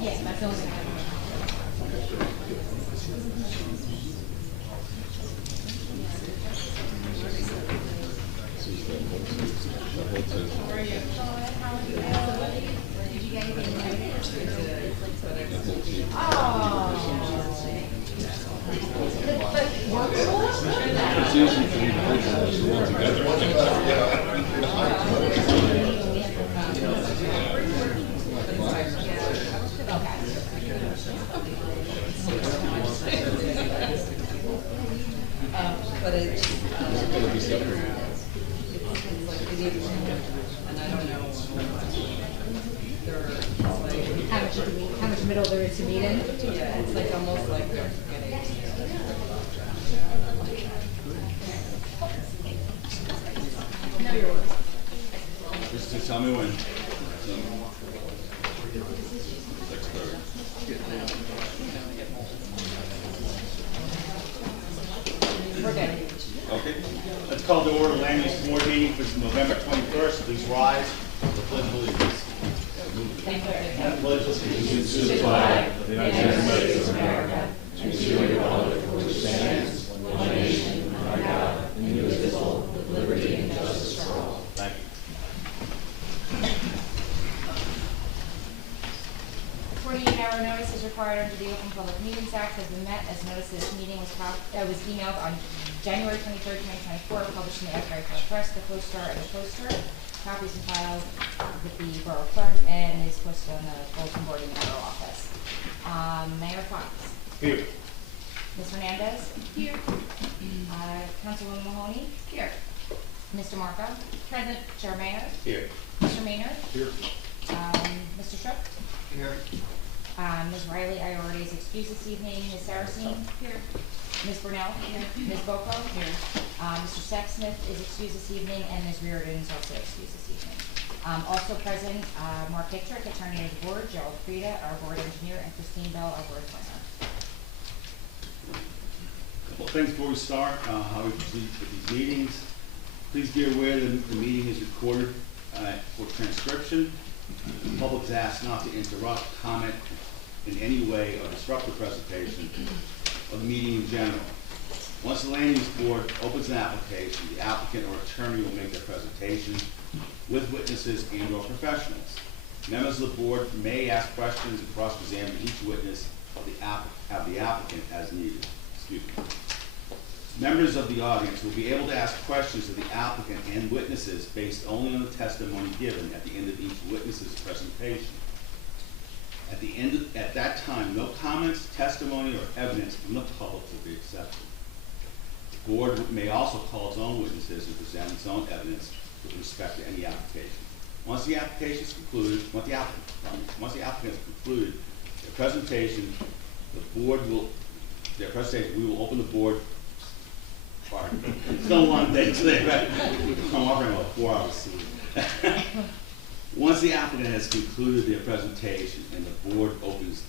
Yeah, that's the only thing. But it's, and I don't know. How much middle there is to meet in? Yeah, it's like almost like they're getting. No, you're welcome. Just to tell me when. We're good. Okay. Let's call to order land use board meeting for November 21st. Please rise for the pledge of allegiance. And pledge allegiance to the flag of the United States of America, and to the republic for which it stands, one nation, under God, indivisible, with liberty and justice for all. Thank you. 48-hour notice is required under the Open Public Meetings Act has been met as notice of this meeting was emailed on January 23rd, 2024, published in the Asbury Park Press, the Post-Star, and the Poster. Copies are filed with the Borough Clerk and is posted on the bulletin board in the Borough office. Mayor Fox. Here. Ms. Hernandez. Here. Councilwoman Mahoney. Here. Mr. Marco. Present. Chair Mayor. Here. Mr. Maynard. Here. Mr. Shook. Here. Ms. Riley, I already is excused this evening. Ms. Saracen. Here. Ms. Brunel. Here. Ms. Boko. Here. Mr. Sexsmith is excused this evening, and Ms. Reardon is also excused this evening. Also present, Mark Hitchrick, attorney of the board, Gerald Frieda, our board engineer, and Christine Bell, our board planner. Couple of things before we start, how we proceed with these meetings. Please be aware that the meeting is recorded for transcription. The public is asked not to interrupt, comment in any way, or disrupt the presentation or the meeting in general. Once the land use board opens an application, the applicant or attorney will make their presentation with witnesses and or professionals. Members of the board may ask questions and cross-examine each witness of the applicant as needed. Excuse me. Members of the audience will be able to ask questions of the applicant and witnesses based only on the testimony given at the end of each witness's presentation. At that time, no comments, testimony, or evidence from the public will be accepted. The board may also call its own witnesses and present its own evidence with respect to any application. Once the application is concluded, once the applicant has concluded their presentation, we will open the board. It's no long day today, right? I'm offering about 4 hours sleep. Once the applicant has concluded their presentation and the board opens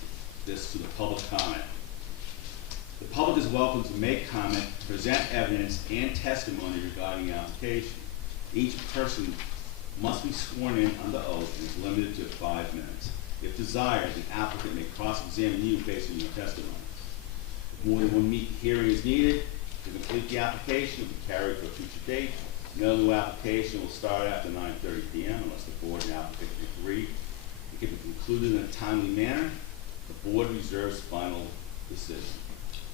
this to the public comment, the public is welcome to make comment, present evidence, and testimony regarding the application. Each person must be sworn in under oath and is limited to 5 minutes. If desired, the applicant may cross-examine you based on your testimony. If more than one hearing is needed, to complete the application will be carried to a future date. No new application will start after 9:30 p.m. unless the board and applicant agree. It can be concluded in a timely manner. The board reserves final decision.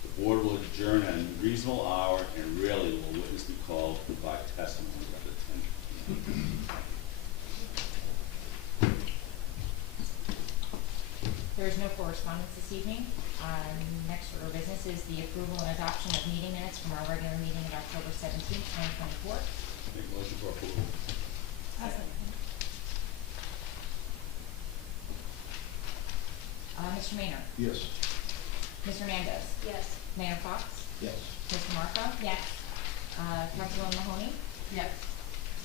The board will adjourn at a reasonable hour, and rarely will a witness be called to provide testimony after 10 p.m. There is no correspondence this evening. Next order of business is the approval and adoption of meeting minutes from our regular meeting of October 17th, 2024. Make a motion for approval. Mr. Maynard. Yes. Ms. Hernandez. Yes. Mayor Fox. Yes. Mr. Marco. Yes. Councilwoman Mahoney. Yes.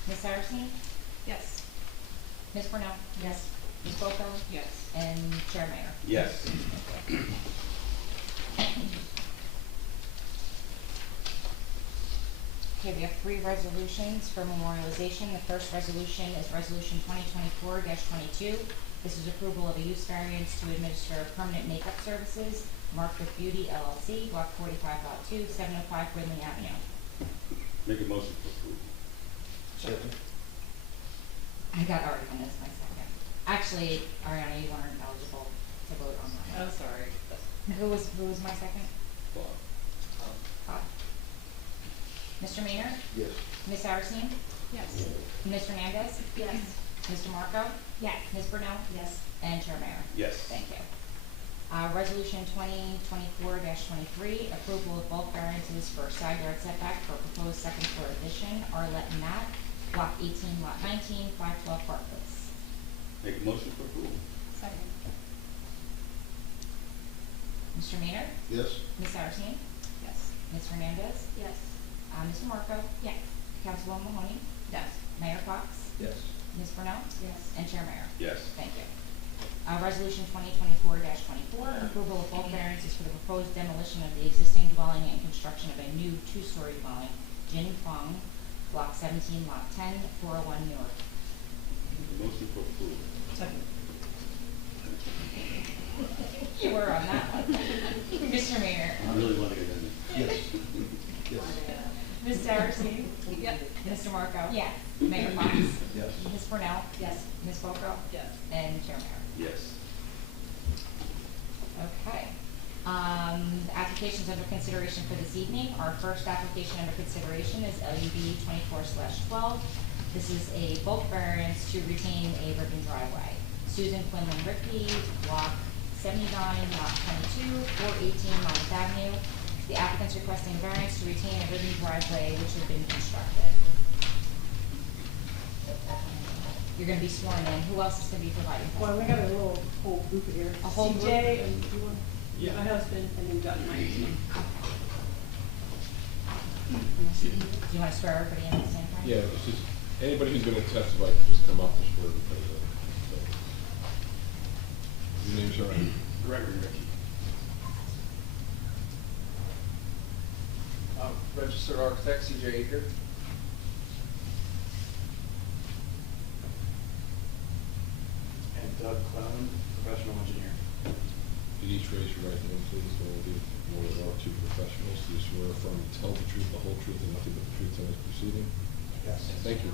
Ms. Saracen. Yes. Ms. Brunel. Yes. Ms. Boco, Yes. and Chair Mayor. Yes. Okay, we have 3 resolutions for memorialization. The first resolution is Resolution 2024-22. This is approval of a use variance to administer permanent makeup services, Mark with Beauty LLC, Block 45, Lot 2, 705 Brindley Avenue. Make a motion for approval. Second. I got Ariana as my second. Actually, Ariana, you weren't eligible to vote on that. Oh, sorry. Who was my second? Bob. Bob. Mr. Maynard? Yes. Ms. Saracine? Yes. Ms. Hernandez? Yes. Mr. Marco? Yes. Ms. Brunel? Yes. And Chair Mayor. Yes. Thank you. Resolution 2024-23, approval of bulk variances for side yard setback for proposed second floor addition, Arlette and Matt, Block 18, Lot 19, 512 Park Place. Make a motion for approval. Second. Mr. Maynard? Yes. Ms. Saracine? Yes. Ms. Hernandez? Yes. Mr. Marco? Yes. Councilwoman Mahoney? Yes. Mayor Fox? Yes. Ms. Brunel? Yes. And Chair Mayor. Yes. Thank you. Resolution 2024-24, approval of bulk variances for the proposed demolition of the existing dwelling and construction of a new 2-story dwelling, Jin Fong, Block 17, Lot 10, 401 New York. Make a motion for approval. Second. You were on that one. Mr. Mayor. I really want to get in there. Yes. Yes. Ms. Saracine? Yes. Mr. Marco? Yes. Mayor Fox? Yes. Ms. Brunel? Yes. Ms. Boco? Yes. And Chair Mayor. Yes. Okay. Applications under consideration for this evening. Our first application under consideration is LUB 24/12. This is a bulk variance to retain a ribbon driveway. Susan Quinlan Rickey, Block 79, Lot 22, 418 Monmouth Avenue. The applicant's requesting variance to retain a ribbon driveway which had been constructed. You're gonna be sworn in. Who else is gonna be providing Well, we testimony? got a little whole group here. A whole CJ group? and you want, my husband, and then Doug, my team. Do you wanna swear everybody in at the same time? Yeah, it's just, anybody who's gonna testify can just come up and swear to the so. Your name's all right. Gregory Ricky. Registered architect, CJ Aker. And Doug Clone, professional engineer. Could each raise your right hand, please, all of you, one of our 2 professionals, do you swear or affirm to tell the truth, the whole truth, and nothing but the truth in this proceeding? Yes. Thank you.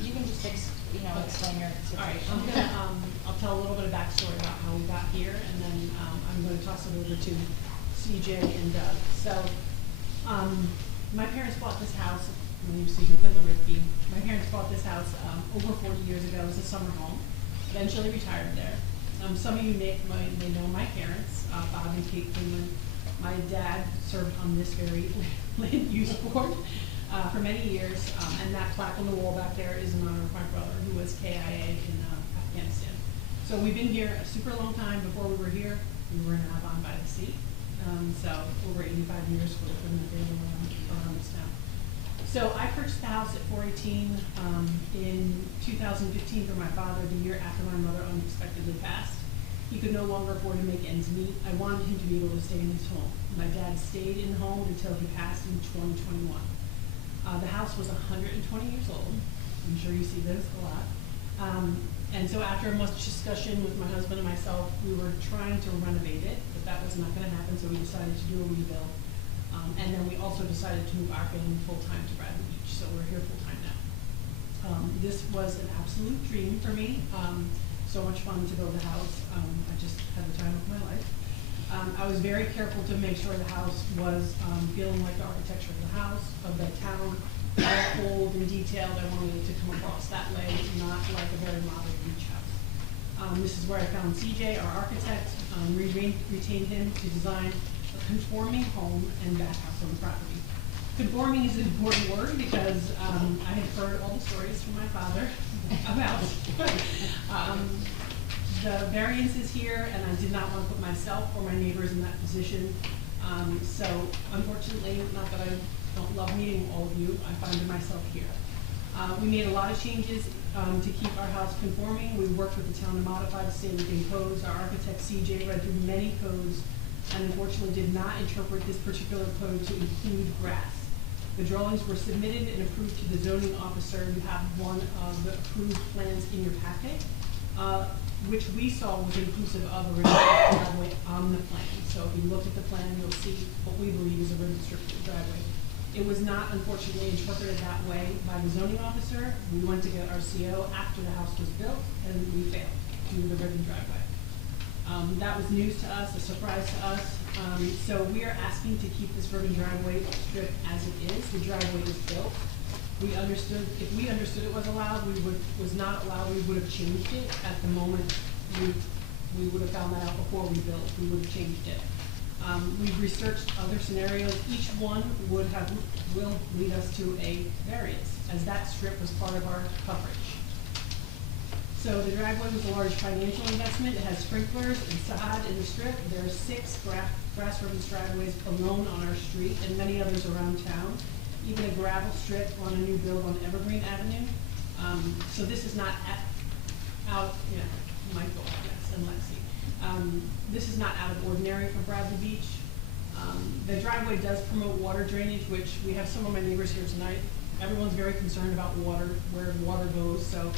You can just explain your All right, situation. I'm gonna, I'll tell a little bit of backstory about how we got here, and then, I'm gonna toss it over to CJ and Doug. So, my parents bought this house, my name's Susan Quinlan Rickey. My parents bought this house, over 40 years ago as a summer home, eventually retired there. Some of you may know my parents, Bob and Kate Quinlan. My dad served on this very land use board for many years, and that plaque on the wall back there is in honor of my brother, who was KIA in Afghanistan. So we've been here a super long time. Before we were here, we were in Avon by the sea. So over 85 years we've been around this town. So I purchased the house at 418 in 2015 for my father, the year after my mother unexpectedly passed. He could no longer afford to make ends meet. I wanted him to be able to stay in his home. My dad stayed in the home until he passed in 2021. The house was 120 years old. I'm sure you see this a lot. And so after much discussion with my husband and myself, we were trying to renovate it, but that was not gonna happen, so we decided to do a rebuild. And then we also decided to move our family full-time to Bradley Beach, so we're here full-time now. This was an absolute dream for me. So much fun to build a house. I just had the time of my life. I was very careful to make sure the house was feeling like the architecture of the house, of the town, all old and detailed. I wanted it to come across that way, not like a very modern beach house. This is where I found CJ, our architect. We retained him to design a conforming home and back house on the property. Conforming is an important word because I had heard all the stories from my father about the variance is here, and I did not want to put myself or my neighbors in that position. So unfortunately, not that I don't love meeting all of you, I find myself here. We made a lot of changes to keep our house conforming. We worked with the town to modify the state within codes. Our architect CJ read through many codes and unfortunately did not interpret this particular code to include grass. The drawings were submitted and approved to the zoning officer. You have one of the approved plans in your packet, which we saw was inclusive of a restricted driveway on the plan. So if you look at the plan, you'll see what we believe is a restricted driveway. It was not unfortunately interpreted that way by the zoning officer. We went to get our CO after the house was built, and we failed due to the ribbon driveway. That was news to us, a surprise to us. So we are asking to keep this ribbon driveway strip as it is. The driveway is built. We understood, if we understood it was allowed, was not allowed, we would have changed it at the moment. We would have found that out before we built, we would have changed it. We've researched other scenarios. Each one will lead us to a variance, as that strip was part of our coverage. So the driveway was a large financial investment. It has sprinklers and sod in the strip. There are 6 grass ribbon driveways alone on our street and many others around town. Even a gravel strip on a new build on Evergreen Avenue. So this is not Michael, yes, and Lexi. This is not out of ordinary for Bradley Beach. The driveway does promote water drainage, which we have some of my neighbors here tonight. Everyone's very concerned about water, where water goes, so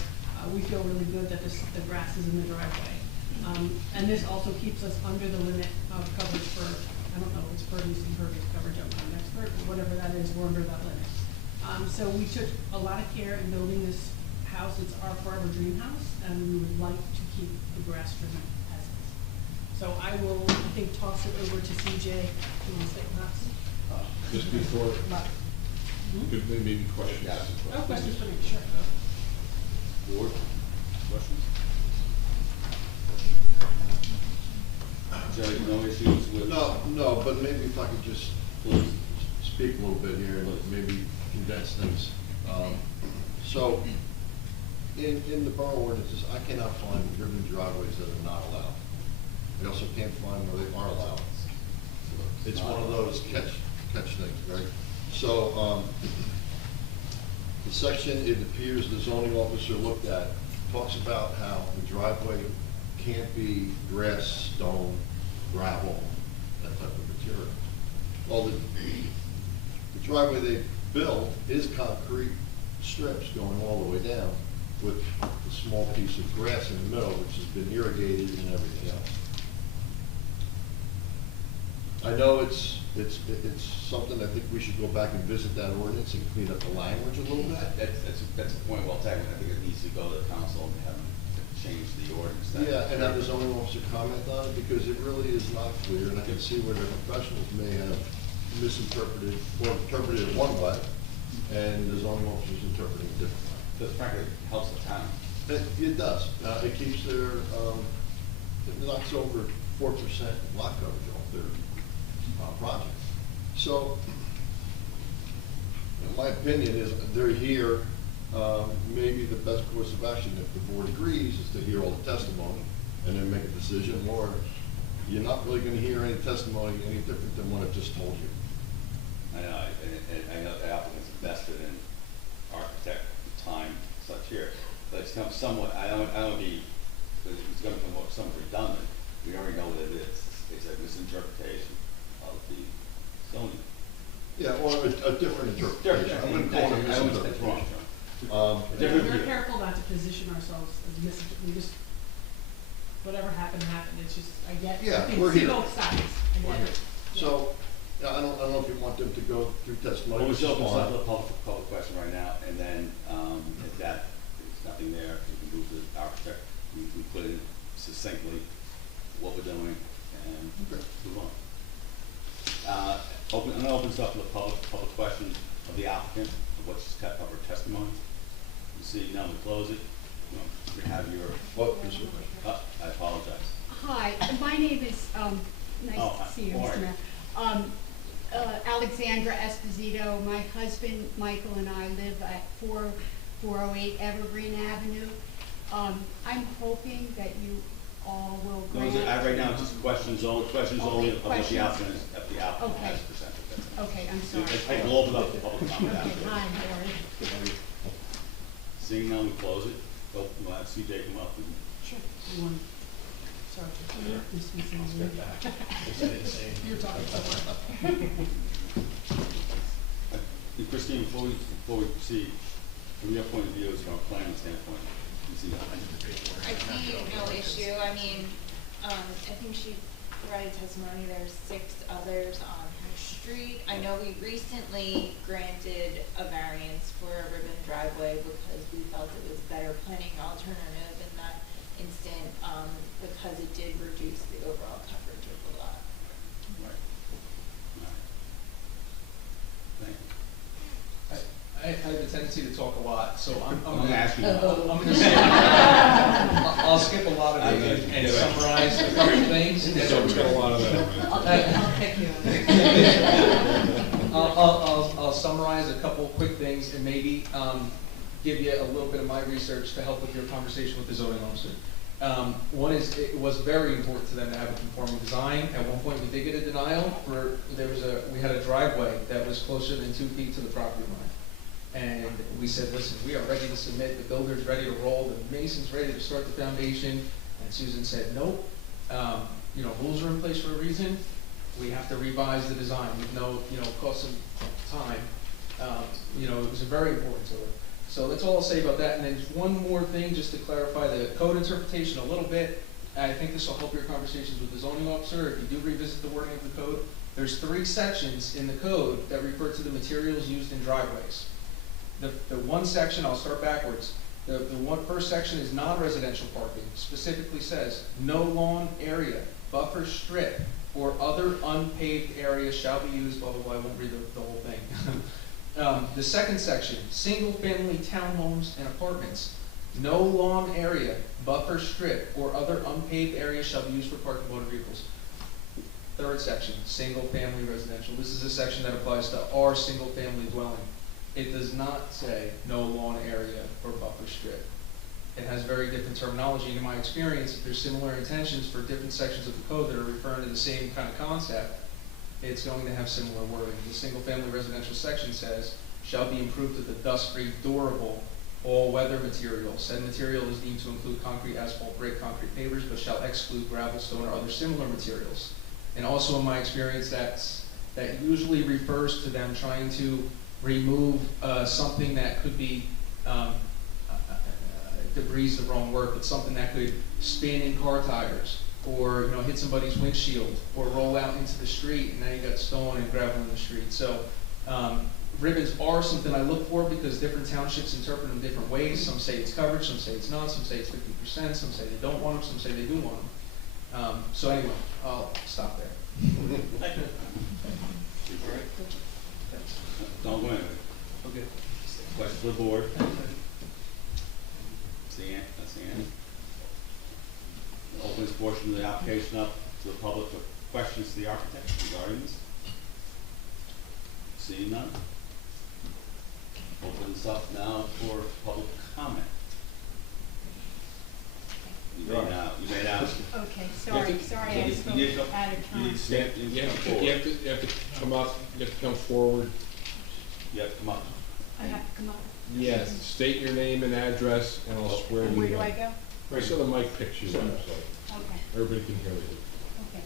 we feel really good that the grass is in the driveway. And this also keeps us under the limit of coverage for, I don't know, it's impervious coverage, I'm not an expert, but whatever that is, we're under that limit. So we took a lot of care in building this house. It's our forever dream house, and we would like to keep the grass strip as is. So I will, I think, toss it over to CJ. You want to say perhaps? Just before, could maybe questions? Yeah. Oh, questions for me, sure. Board, questions? Jerry, no issues with? No, but maybe if I could just Please. speak a little bit here and maybe condense things. So, in the borough ordinances, I cannot find ribbon driveways that are not allowed. I also can't find where they are allowed. It's one of those catch things, right? So, the section, it appears the zoning officer looked at, talks about how the driveway can't be grass, stone, gravel, that type of material. Well, the driveway they built is concrete strips going all the way down with a small piece of grass in the middle, which has been irrigated and everything else. I know it's something I think we should go back and visit that ordinance and clean up the language a little bit. That's a point well taken. I think it needs to go to the council and have them change the ordinance. Yeah, and have the zoning officer comment on it, because it really is not clear, and I can see where the professionals may have misinterpreted or interpreted it one way, and the zoning officer's interpreting it differently. Because frankly, it helps the town. It does. It keeps their, it knocks over 4% lot coverage off their project. So, my opinion is they're here. Maybe the best course of action, if the board agrees, is to hear all the testimony and then make a decision, or you're not really going to hear any testimony any different than what I just told you. I know the applicant's invested in architect time such here, but it's come somewhat, I don't be, it's going to become somewhat redundant. We already know what it is. It's a misinterpretation of the zoning. Yeah, or a different interpretation. I wouldn't call it a It's wrong, misinterpretation. We're careful not to position ourselves as we just, whatever happened, happened. It's just, I Yeah, can we're see here. both sides. I We're get here. it. So, I don't know if you want them to go through testimony. Well, we which is still open fine. up the public question right now, and then, if there's nothing there, we can move to the architect. We put in succinctly what we're doing and Okay. move on. I'm gonna open this up to the public question of the applicant, of what's covered testimony. You see, now we close it. We have your, What is it? I apologize. Hi, my name is, Oh, nice hi. to see you, How are Mr. you? Mayor. Alexandra Esposito. My husband, Michael, and I live at 4408 Evergreen Avenue. I'm hoping that you all will Those grant. are, right now, just questions only Okay, of what the questions. applicant is, if the applicant Okay. has presented. That's all. Okay, I'm sorry. We'll open up the public comment Okay, after. hi, Lori. Seeing none, we close it. We'll have CJ come up and. Sure. You want, sorry. Mr. Mazzoni. You're talking so much. And Christine, before we proceed, from your point of view, as from a planning standpoint, you see that? I see no issue, I mean, I think she provided testimony, there's 6 others on her street. I know we recently granted a variance for a ribbon driveway because we felt it was a better planning alternative in that instant, because it did reduce the overall coverage of the lot. Right. All right. Thank you. I have a tendency to talk a lot, so I'm gonna ask you. I'm gonna say, I'll skip a lot of it and summarize a couple of things. So we got a lot of that. I'll pick you on. I'll summarize a couple quick things and maybe give you a little bit of my research to help with your conversation with the zoning officer. One is, it was very important to them to have a conforming design. At one point, we did get a denial for, we had a driveway that was closer than 2 feet to the property line. And we said, listen, we are ready to submit, the builder's ready to roll, the mason's ready to start the foundation. And Susan said, nope, rules are in place for a reason. We have to revise the design, with no, cost of time. It was very important to her. So that's all I'll say about that. And then one more thing, just to clarify the code interpretation a little bit. I think this will help your conversations with the zoning officer. If you do revisit the wording of the code, there's 3 sections in the code that refer to the materials used in driveways. The one section, I'll start backwards. The first section is non-residential parking. Specifically says, no lawn area, buffer strip, or other unpaved area shall be used, blah, blah, blah. I won't read the whole thing. The second section, single-family townhomes and apartments. No lawn area, buffer strip, or other unpaved area shall be used for parking motor vehicles. Third section, single-family residential. This is a section that applies to our single-family dwelling. It does not say no lawn area or buffer strip. It has very different terminology. And in my experience, if there's similar intentions for different sections of the code that are referring to the same kind of concept, it's going to have similar wording. The single-family residential section says, shall be improved with a dust-free, durable, all-weather material. Said material is deemed to include concrete, asphalt, brick, concrete pavers, but shall exclude gravel, stone, or other similar materials. And also in my experience, that usually refers to them trying to remove something that could be, debris is the wrong word, but something that could spin in car tires, or hit somebody's windshield, or roll out into the street, and now you got stone and gravel in the street. So ribbons are something I look for because different townships interpret them different ways. Some say it's coverage, some say it's not, some say it's 50%, some say they don't want them, some say they do want them. So anyway, I'll stop there. Don't go anywhere. Okay. Questions for the board? That's the end. Open this portion of the application up to the public for questions to the architect regarding this. Seeing none. Open this up now for public comment. You made out. Okay, sorry, I spoke out of You need time. to stand, You have to come up, you have to come forward. You have to come up. I have to come up. Yes, state your name and address, and I'll swear you in. Where do I go? Right, so the mic picks you up, so Okay. everybody can hear you. Okay.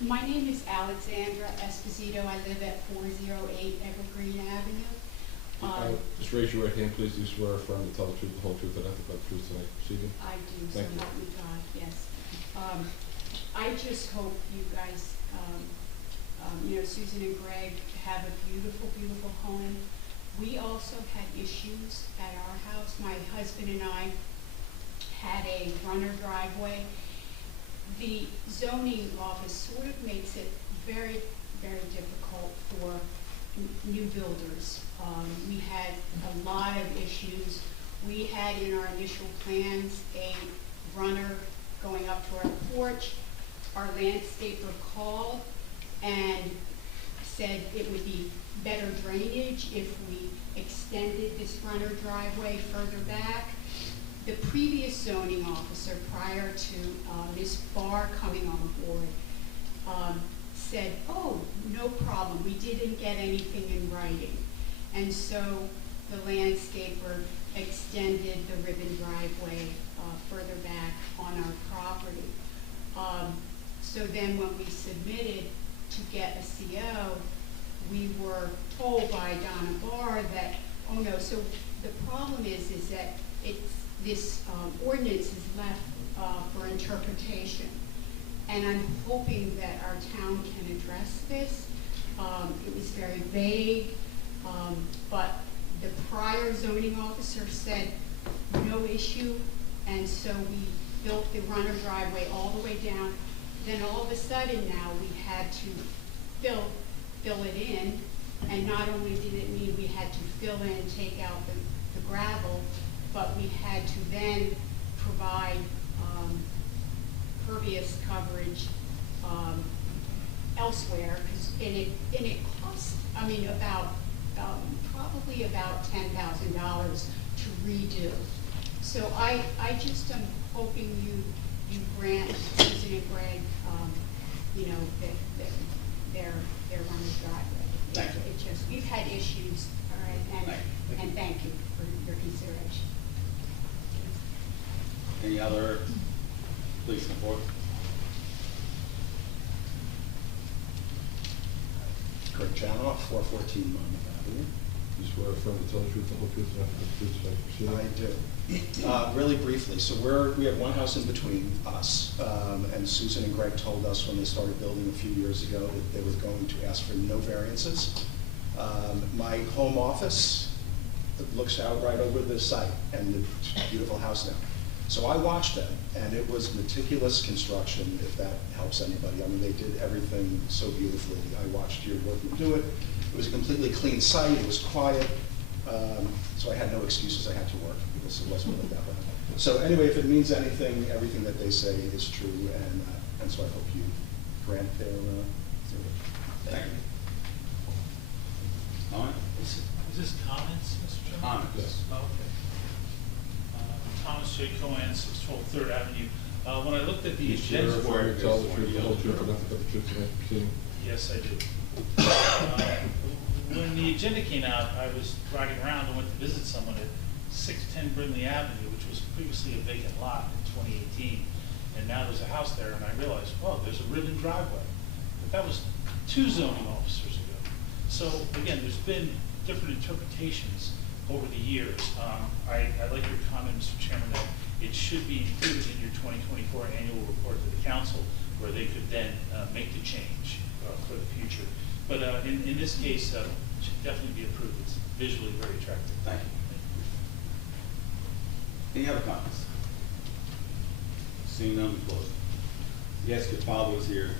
My name is Alexandra Esposito. I live at 408 Evergreen Avenue. Just raise your right hand, please. Do you swear or affirm to tell the truth, the whole truth, and nothing but the truth tonight proceeding? I do, so Thank you. help me God, yes. I just hope you guys, Susan and Greg have a beautiful, beautiful home. We also had issues at our house. My husband and I had a runner driveway. The zoning office sort of makes it very, very difficult for new builders. We had a lot of issues. We had in our initial plans a runner going up to our porch. Our landscaper called and said it would be better drainage if we extended this runner driveway further back. The previous zoning officer prior to Ms. Barr coming on board, said, oh, no problem, we didn't get anything in writing. And so the landscaper extended the ribbon driveway further back on our property. So then when we submitted to get a CO, we were told by Donna Barr that, oh no, so the problem is that this ordinance is left for interpretation. And I'm hoping that our town can address this. It was very vague, but the prior zoning officer said no issue, and so we built the runner driveway all the way down. Then all of a sudden now we had to fill it in, and not only did it mean we had to fill in and take out the gravel, but we had to then provide pervious coverage elsewhere, and it cost, I mean, about probably about $10,000 to redo. So I just am hoping you grant Susan and Greg, you know, their runner's driveway. Thank you. It just, we've had issues, all right, and thank you for your consideration. Any other, please come forward. Kurt Janoff, 414 Monmouth Avenue. You swear affirm to tell the truth, the whole truth, and nothing but the truth, so help you I do. Really briefly, so we have one house in between us, and Susan and Greg told us when they started building a few years ago that they were going to ask for no variances. My home office looks out right over the site and the beautiful house now. So I watched them, and it was meticulous construction, if that helps anybody. I mean, they did everything so beautifully. I watched your workmen do it. It was a completely clean site. It was quiet. So I had no excuses. I had to work because it wasn't really that bad. So anyway, if it means anything, everything that they say is true, and so I hope you grant their Thank you. All right. Is this comments, Mr. Chairman? Comments. Yes. Oh, okay. Thomas J. Cohen, 612 3rd Avenue. When I looked at the You swear agenda for affirm it, to tell the truth, the whole truth, and nothing but the truth, so help you yes, I do. When the agenda came out, I was riding around and went to visit someone at 610 Brimley Avenue, which was previously a vacant lot in 2018. And now there's a house there, and I realized, well, there's a ribbon driveway. But that was 2 zoning officers ago. So again, there's been different interpretations over the years. I like your comment, Mr. Chairman, that it should be included in your 2024 annual report to the council, where they could then make the change for the future. But in this case, it should definitely be approved. It's visually very attractive. Thank you. Any other comments? Seeing none, we close. Yes, your father was here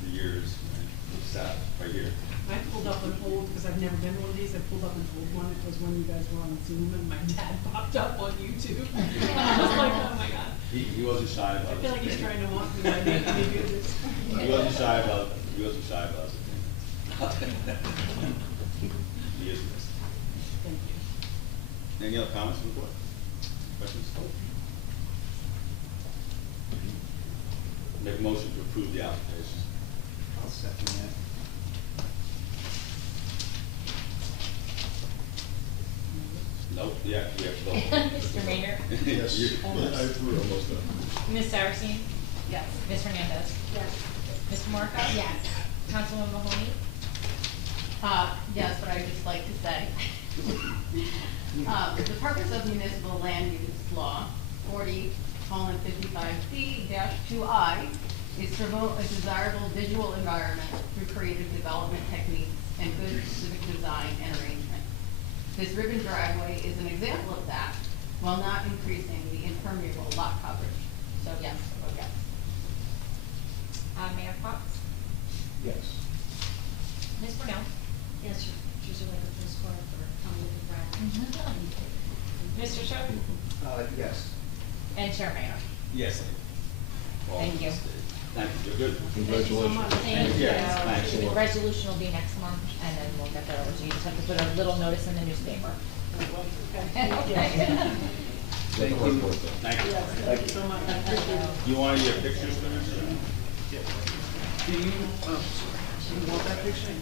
for years, and he sat right here. I pulled up an old, because I've never been to one of these, I pulled up an old one. It was when you guys were on Zoom and my dad popped up on YouTube. I was like, oh my God. He wasn't shy about I it. feel like he's trying to want me to make me do this. He wasn't shy about it. He wasn't shy about it. He is missed. Thank you. Any other comments from the board? Questions? Make a motion to approve the application. I'll second that. Nope, yeah, you have to vote. Mr. Maynard? Yes. I agree almost done. Ms. Saracine? Yes. Ms. Hernandez? Yes. Mr. Marco? Yes. Councilwoman Mahoney? Yes, but I'd just like to say, the purpose of municipal land use law, 40:55C-2I, is to promote a desirable visual environment through creative development techniques and good civic design and arrangement. This ribbon driveway is an example of that, while not increasing the impermeable lot coverage. So yes, vote yes. Mayor Fox? Yes. Ms. Brunel? Yes, she's a record for the squad for coming with the brand. Mr. Sharp? Yes. And Chair Maynard? Yes. All Thank you. Thank you, you're good. Congratulations. Thank you. Yes, thanks. The resolution will be next month, and then we'll get that over to you. Just have to put a little notice in the newspaper. Okay. Happy birthday. Thank you. Thank you so much. I appreciate it. You want your pictures for this? Do you want that picture?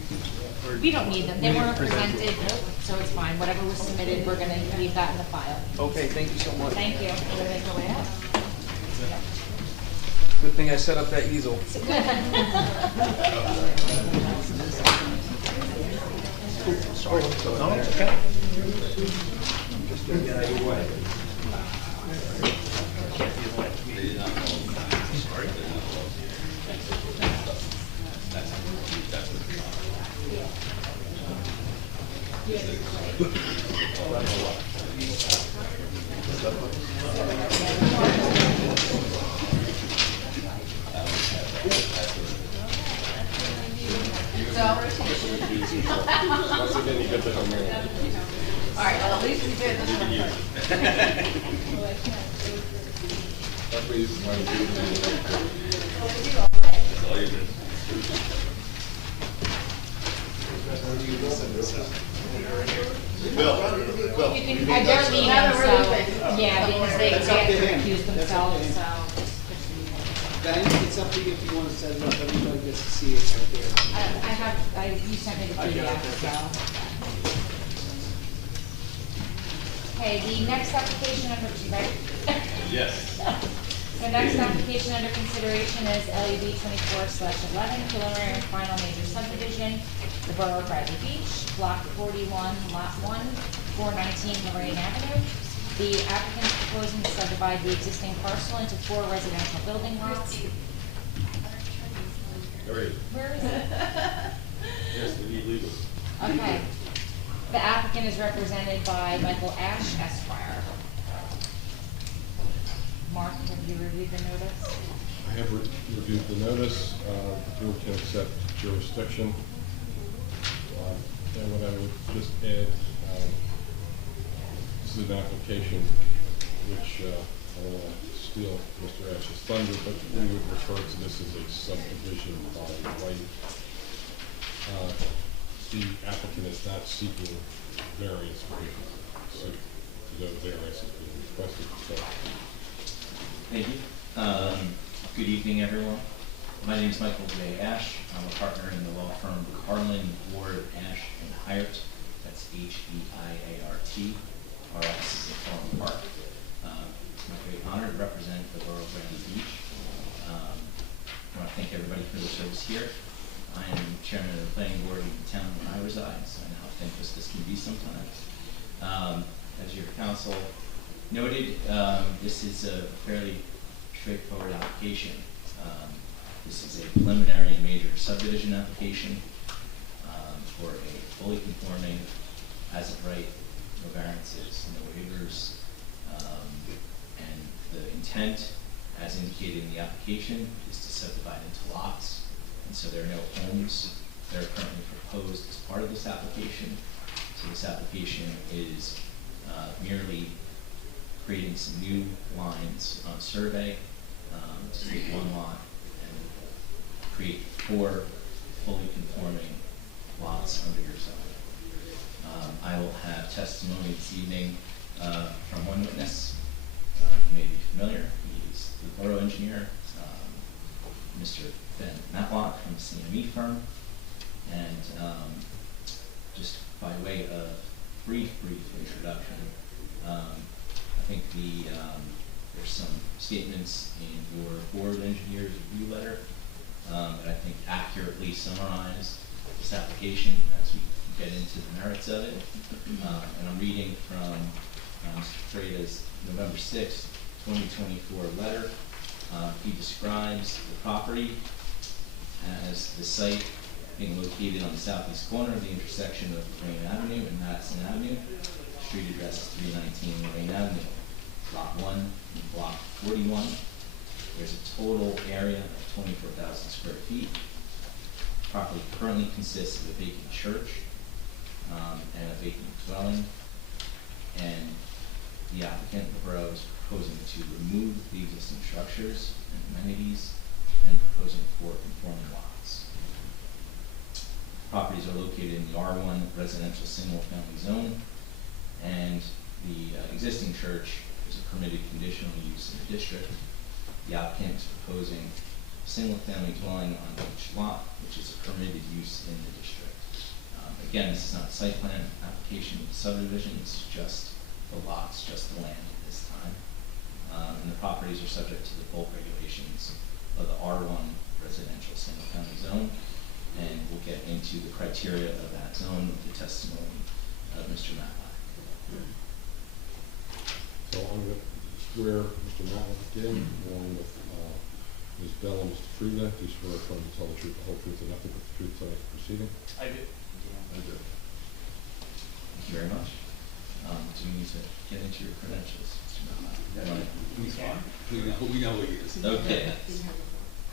We don't need them, they weren't presented, so it's fine, whatever was submitted, we're gonna leave that in the file. Okay, thank you so much. Thank you. We're gonna make our way up. Good thing I set up that easel. No, it's okay. Just gonna get out of your way. Once again, you get the home run. All right, well, at least we did this one first. That's what you want to do. That's all you do. Bill, They're leaving, so, yeah, because they have to recuse themselves, so. Ben, it's up to you if you want to set it up, everybody gets to see it right there. You sent me the I got it. PDF, so. Okay, the next application under, right? yes. The next application under consideration is LUB 24/11, preliminary and final major subdivision, the Borough of Bradley Beach, Block 41, Lot 1, 419 Lorraine Avenue. The applicant is proposing to subdivide the existing parcel into 4 residential building lots. There he is. Where is it? Yes, we need legal. Okay. The applicant is represented by Michael Ash, Esquire. Mark, have you reviewed the notice? I have reviewed the notice, the board can accept jurisdiction. And what I would just add, this is an application which, I don't want to steal Mr. Ash's thunder, but we would refer to this as a subdivision by right. The applicant is not seeking variance, so no variance is being requested, so. Thank you. Good evening, everyone. My name is Michael J. Ash. I'm a partner in the law firm Carlin, Ward, Ash, and Hyatt. That's H-E-I-A-R-T. Our office is in Forum Park. It's my great honor to represent the Borough of Bradley Beach. I want to thank everybody for their service here. I am chairman of the planning board in the town where I reside, so I know how thankless this can be sometimes. As your council noted, this is a fairly straightforward application. This is a preliminary and major subdivision application for a fully conforming, as of right, no variances, no waivers. And the intent, as indicated in the application, is to subdivide into lots. And so there are no homes that are currently proposed as part of this application. So this application is merely creating some new lines on survey to take one lot and create 4 fully conforming lots under your zone. I will have testimony this evening from one witness. You may be familiar. He's the borough engineer, Mr. Ben Matlock from the CME firm. And just by way of brief introduction, I think there's some statements in your board engineer's review letter that I think accurately summarize this application as we get into the merits of it. And I'm reading from Mr. Freda's November 6, 2024 letter. He describes the property as the site being located on the southeast corner of the intersection of Lorraine Avenue and Madison Avenue. Street address is 319 Lorraine Avenue, Lot 1 and Block 41. There's a total area of 24,000 square feet. The property currently consists of a vacant church and a vacant dwelling. And the applicant, the borough, is proposing to remove the existing structures and amenities and proposing 4 conforming lots. Properties are located in the R1 residential single-family zone, and the existing church There's a permitted conditional use in the district. The applicant is proposing a single-family dwelling on each lot, which is a permitted use in the district. Again, this is not a site plan application of subdivision, it's just the lots, just the land at this time. And the properties are subject to the bulk regulations of the R1 residential single-family zone. And we'll get into the criteria of that zone with the testimony of Mr. Matlock. So I'm going to swear Mr. Matlock in, along with Ms. Bell and Mr. Frieda. Do you swear affirm to tell the truth, the whole truth, and nothing but the truth tonight proceeding? I did. I do. Thank you very much. Do we need to get into your credentials, Mr. Matlock? We know what he is. Okay.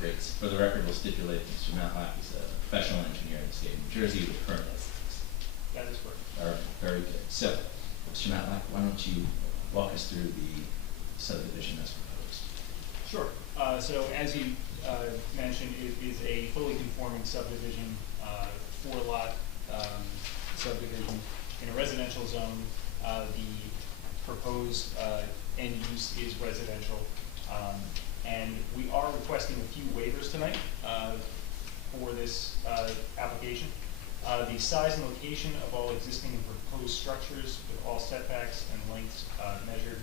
Great. For the record, we'll stipulate that Mr. Matlock is a professional engineer in the state of New Jersey with current license. That is correct. All right, very good. So, Mr. Matlock, why don't you walk us through the subdivision as proposed? Sure. So as you mentioned, it is a fully conforming subdivision, 4-lot subdivision in a residential zone. The proposed end use is residential. And we are requesting a few waivers tonight for this application. The size and location of all existing and proposed structures with all setbacks and lengths measured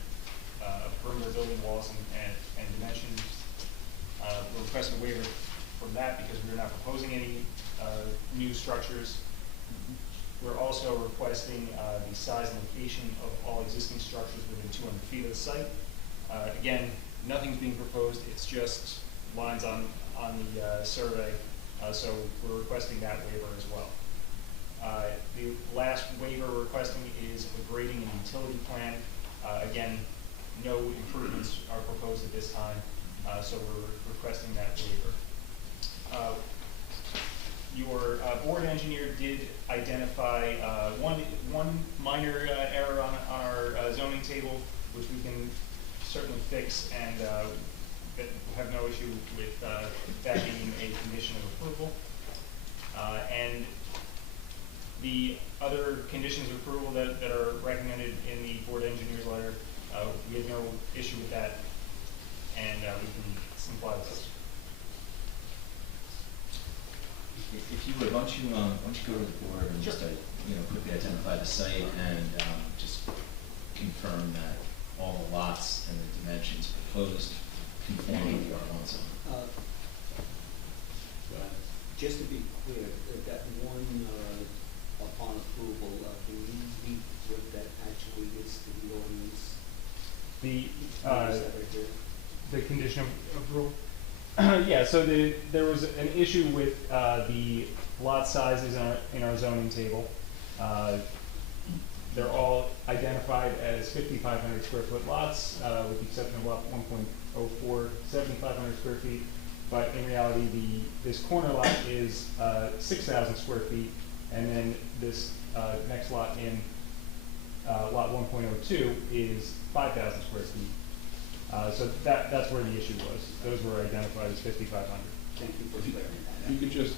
of perimeter building walls and dimensions. We're requesting a waiver from that because we're not proposing any new structures. We're also requesting the size and location of all existing structures within 200 feet of the site. Again, nothing's being proposed, it's just lines on the survey, so we're requesting that waiver as well. The last waiver we're requesting is a grading and utility plan. Again, no improvements are proposed at this time, so we're requesting that waiver. Your board engineer did identify one minor error on our zoning table, which we can certainly fix, and have no issue with that being a condition of approval. And the other conditions of approval that are recommended in the board engineer's letter, we have no issue with that, and we can comply with those. If you would, why don't you go to the board and just quickly identify the site and just confirm that all the lots and the dimensions proposed conform with the R1 zone. Just to be clear, that one, upon approval, can you read what that actually is to the ordinance? The condition of approval? Yeah, so there was an issue with the lot sizes in our zoning table. They're all identified as 5,500 square foot lots, with the exception of lot 1.04, 7,500 square feet. But in reality, this corner lot is 6,000 square feet, and then this next lot in lot 1.02 is 5,000 square feet. So that's where the issue was. Those were identified as 5,500. Thank you for clearing that. You could just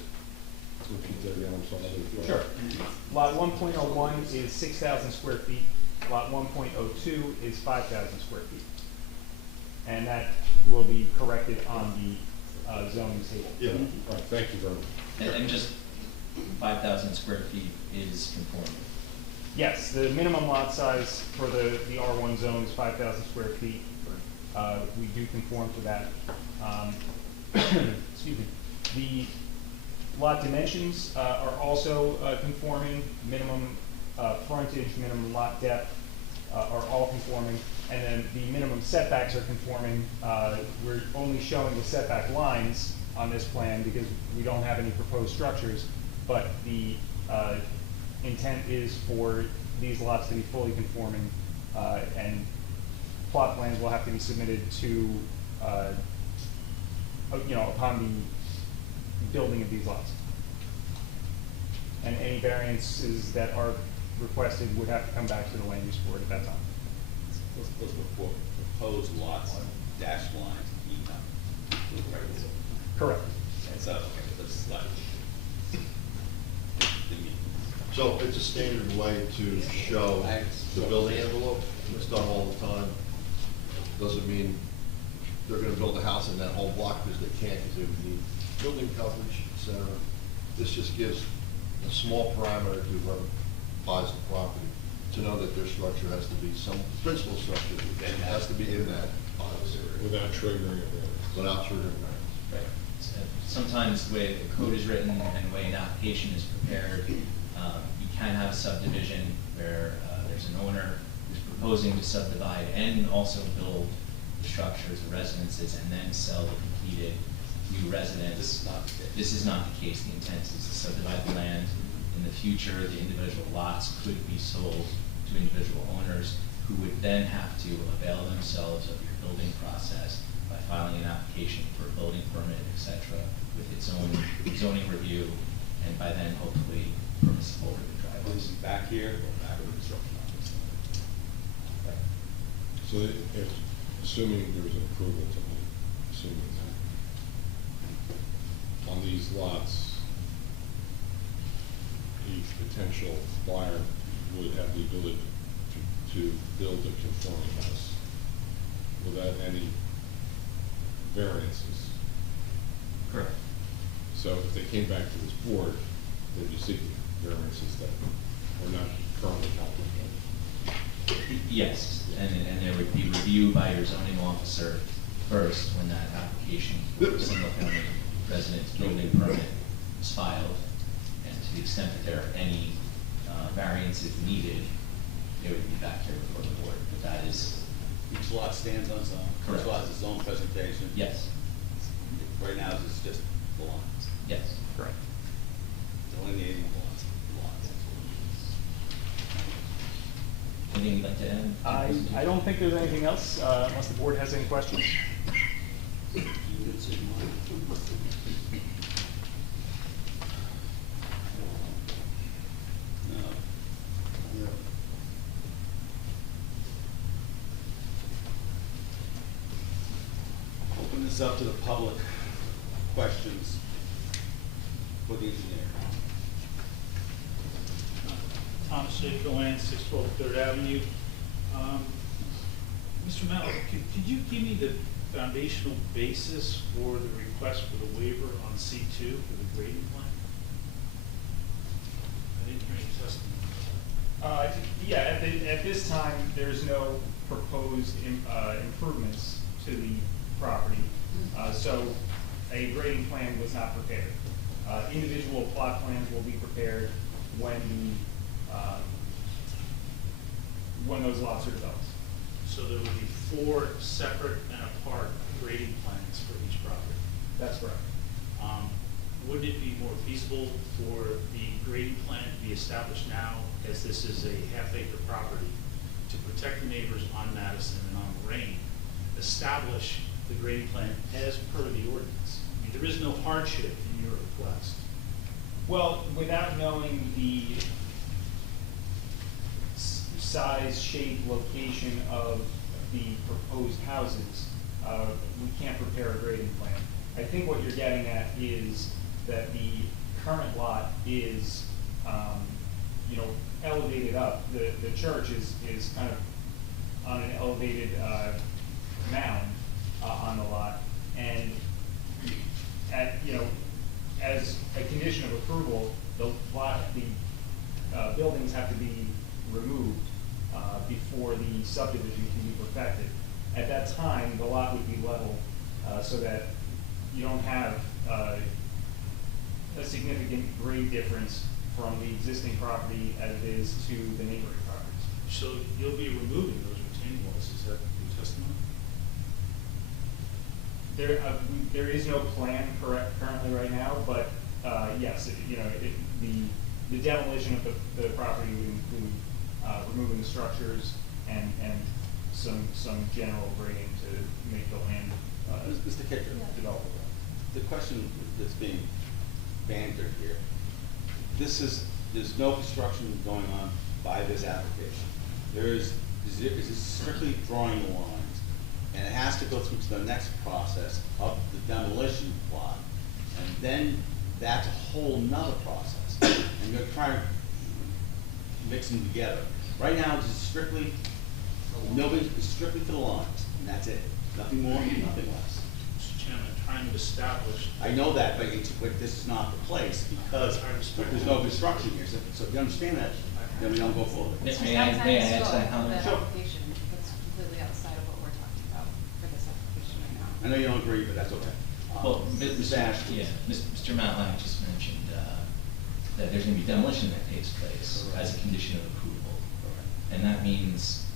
repeat that again, I'm sorry. Sure. Lot 1.01 is 6,000 square feet. Lot 1.02 is 5,000 square feet. And that will be corrected on the zoning table. Yeah, all right, thank you very much. And just 5,000 square feet is conforming. Yes, the minimum lot size for the R1 zone is 5,000 square feet. We do conform to that. Excuse me. The lot dimensions are also conforming. Minimum frontage, minimum lot depth are all conforming. And then the minimum setbacks are conforming. We're only showing the setback lines on this plan because we don't have any proposed structures, but the intent is for these lots to be fully conforming, and plot plans will have to be submitted to, upon the building of these lots. And any variances that are requested would have to come back to the land use board at that time. Those proposed lots, dashed lines, Correct. So, that's like, So it's a standard way to show the building envelope, it's done all the time. Doesn't mean they're gonna build a house in that whole block, because they can't, because they would need building coverage, et cetera. This just gives a small parameter to whoever buys the property to know that their structure has to be some principal structure, and it has to be in that box Without triggering a variance. without triggering variance. Right. Sometimes the way the code is written and the way an application is prepared, you can have a subdivision where there's an owner who's proposing to subdivide and also build the structures, the residences, and then sell the completed new residence. This is not the case. The intent is to subdivide the land. In the future, the individual lots could be sold to individual owners who would then have to avail themselves of your building process by filing an application for a building permit, et cetera, with its own zoning review, and by then hopefully permissible with the driveways. Back here or back of the construction office? Right. So if, assuming there was an approval tonight, assuming that on these lots, each potential buyer would have the ability to build a conforming house without any variances. Correct. So if they came back to this board, they'd be seeking variances that are not currently contemplated. Yes, and there would be review by your zoning officer first when that application for a single-family residence building permit is filed. And to the extent that there are any variances needed, they would be back here before the board. But that is, Each lot stands on its own. Correct. Each lot has its own presentation. yes, Right now, it's just the lots, yes. Correct. delineating the lots. Anything you'd like to add? I don't think there's anything else, unless the board has any questions. You can see mine. No. Open this up to the public. Questions for the engineer. Thomas J. Cohen, 612 Third Avenue. Mr. Mello, could you give me the foundational basis for the request for the waiver on C2 for the grading plan? I didn't hear any testimony. Yeah, at this time, there's no proposed improvements to the property. So a grading plan was not prepared. Individual plot plans will be prepared when those lots are developed. So there would be 4 separate and apart grading plans for each property. That's correct. Wouldn't it be more feasible for the grading plan to be established now, as this is a half-acre property, to protect the neighbors on Madison and on Lorraine, establish the grading plan as per the ordinance? I mean, there is no hardship in your request. Well, without knowing the size, shape, location of the proposed houses, we can't prepare a grading plan. I think what you're getting at is that the current lot is, elevated up. The church is kind of on an elevated mound on the lot, and as a condition of approval, the buildings have to be removed before the subdivision can be perfected. At that time, the lot would be level so that you don't have a significant grade difference from the existing property as it is to the neighboring properties. So you'll be removing those retaining walls, is that your testimony? There is no plan currently right now, but yes, the demolition of the property would include removing the structures and some general grading to make the land Mr. Kicker, developable. the question that's being bantered here, there's no construction going on by this application. It's strictly drawing the lines, and it has to go through to the next process of the demolition plot, and then that's a whole nother process, and you're trying to mix them together. Right now, it's strictly for the lines. And that's it. Nothing more, nothing less. Mr. Chairman, trying to establish. I know that, but this is not the place because there's no construction here. So if you understand that, then we don't go forward. May I ask that comment? Sure. application, it's completely outside of what we're talking about for this application right now. I know you don't agree, but that's okay. Well, Ms. Ash. Yeah, Mr. Matlock just mentioned, that there's gonna be demolition that takes place as a condition of approval. And that means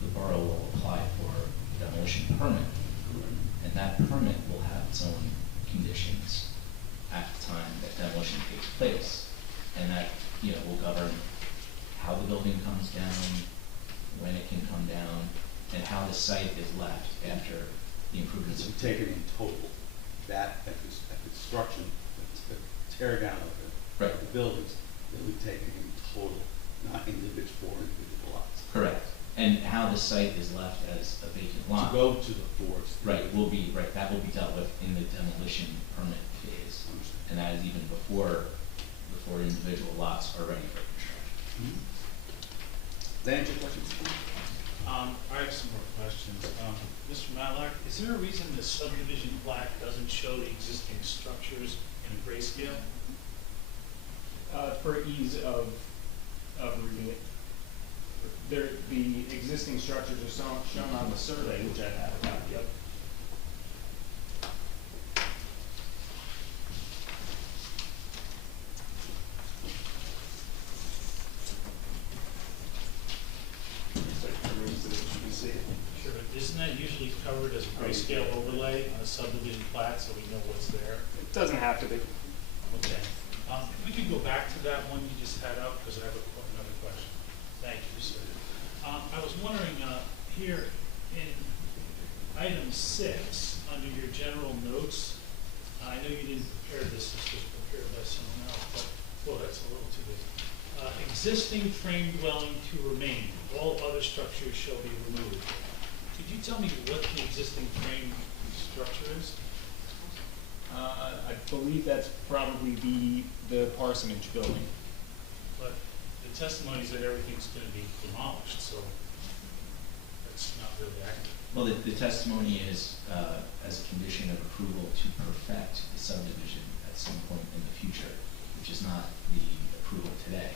the borough will apply for a demolition permit. And that permit will have its own conditions at the time that demolition takes place. And that, will govern how the building comes down, when it can come down, and how the site is left after the improvements. It's taken in total, that, at the construction, the tear down of the buildings, that we take in total, not individual lots. Correct. And how the site is left as a vacant lot. To go to the forest. Right, that will be dealt with in the demolition permit phase. And that is even before individual lots are ready for construction. That answer your questions? I have some more questions. Mr. Matlock, is there a reason the subdivision plat doesn't show the existing structures in grayscale? For ease of reading it. The existing structures are shown on the survey, which I have a copy of. Sure, but isn't that usually covered as a grayscale overlay on a subdivision plat so we know what's there? It doesn't have to be. Okay. We can go back to that one you just had up because I have another question. Thank you, sir. I was wondering, here in item 6, under your general notes, I know you didn't prepare this was prepared by someone else, but, well, that's a little too big. Existing frame dwelling to remain, all other structures shall be removed. Could you tell me what the existing frame structure is? I believe that's probably the parsonage building. But the testimony is that everything's going to be demolished, so that's not really accurate. Well, the testimony is, as a condition of approval to perfect the subdivision at some point in the future, which is not the approval today.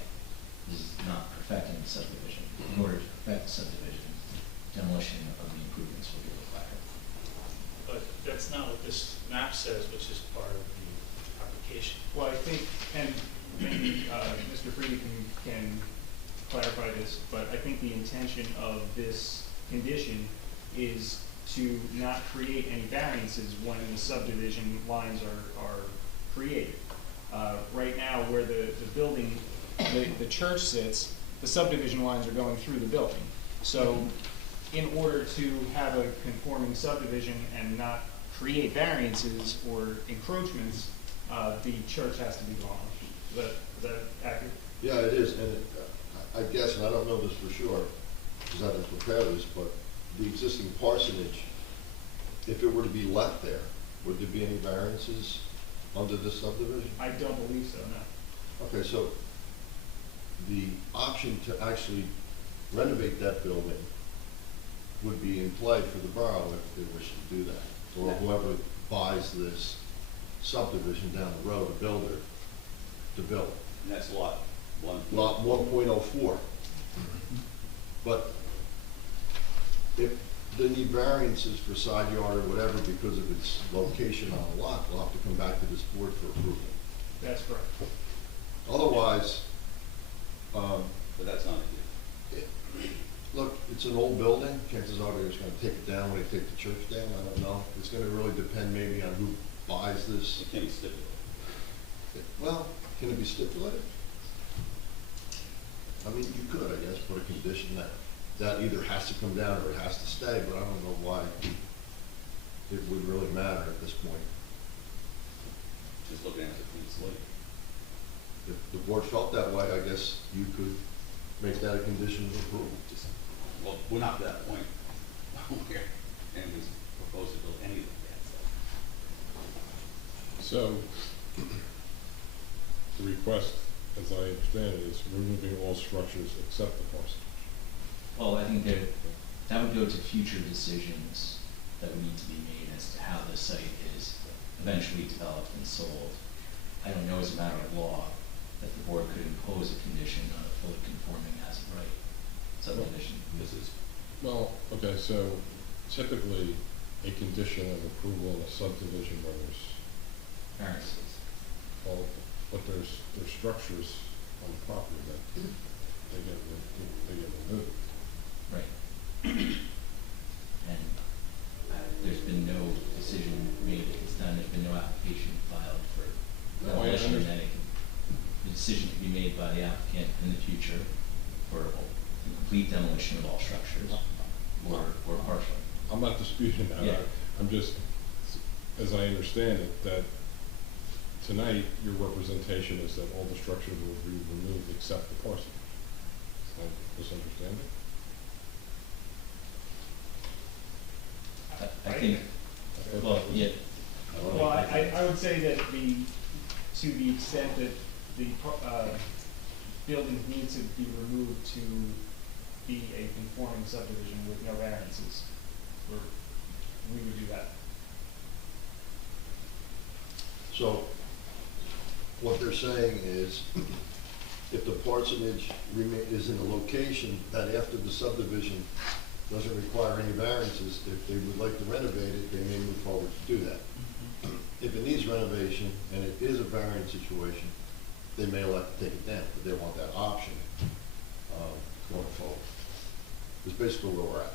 This is not perfecting the subdivision. In order to perfect the subdivision, demolition of the improvements will be required. But that's not what this map says, which is part of the application. Well, I think, and maybe Mr. Freedy can clarify this, but I think the intention of this condition is to not create any variances when the subdivision lines are created. Right now, where the building, the church sits, the subdivision lines are going through the building. So in order to have a conforming subdivision and not create variances or encroachments, the church has to be demolished. Is that accurate? Yeah, it is, and I guess, and I don't know this for sure, because I didn't prepare this, but the existing parsonage, if it were to be left there, would there be any variances under this subdivision? I don't believe so, no. Okay, so the option to actually renovate that building would be in play for the borough if they wish to do that, or whoever buys this subdivision down the road, a builder, to build. And that's lot 1. Lot 1.04. But if they need variances for side yard or whatever because of its location on the lot, we'll have to come back to this board for approval. That's correct. Otherwise, But that's not a given. look, it's an old building. Chances are they're just going to take it down when they take the church down. I don't know. It's going to really depend maybe on who buys this. It can be stipulated. Well, can it be stipulated? I mean, you could, I guess, put a condition that either has to come down or it has to stay, but I don't know why it would really matter at this point. Just looking at it clean slate. If the board felt that way, I guess you could make that a condition of approval. Well, we're not to that point. And we propose to build anything like that. So, the request, as I understand it, is removing all structures except the parsonage. Well, I think that would go to future decisions that would need to be made as to how the site is eventually developed and sold. I don't know as a matter of law that the board could impose a condition on a fully conforming as of right subdivision. This is, Well, okay, so typically, a condition of approval in a subdivision where there's, Variances. well, but there's structures on the property that they get removed. Right. And there's been no decision made at this time, there's been no application filed for No, I demolition, understand. that the decision can be made by the applicant in the future for the complete demolition of all structures or partial. I'm not disputing that. Yeah. I'm just, as I understand it, that tonight, your representation is that all the structures will be removed except the parsonage. Is that misunderstanding? I think, well, yeah. Well, I would say that to the extent that the, buildings need to be removed to be a conforming subdivision with no variances, we would do that. So, what they're saying is, if the parsonage is in a location that after the subdivision doesn't require any variances, if they would like to renovate it, they may move forward to do that. If it needs renovation and it is a variance situation, they may elect to take it down, but they want that option going forward. It's basically where we're at.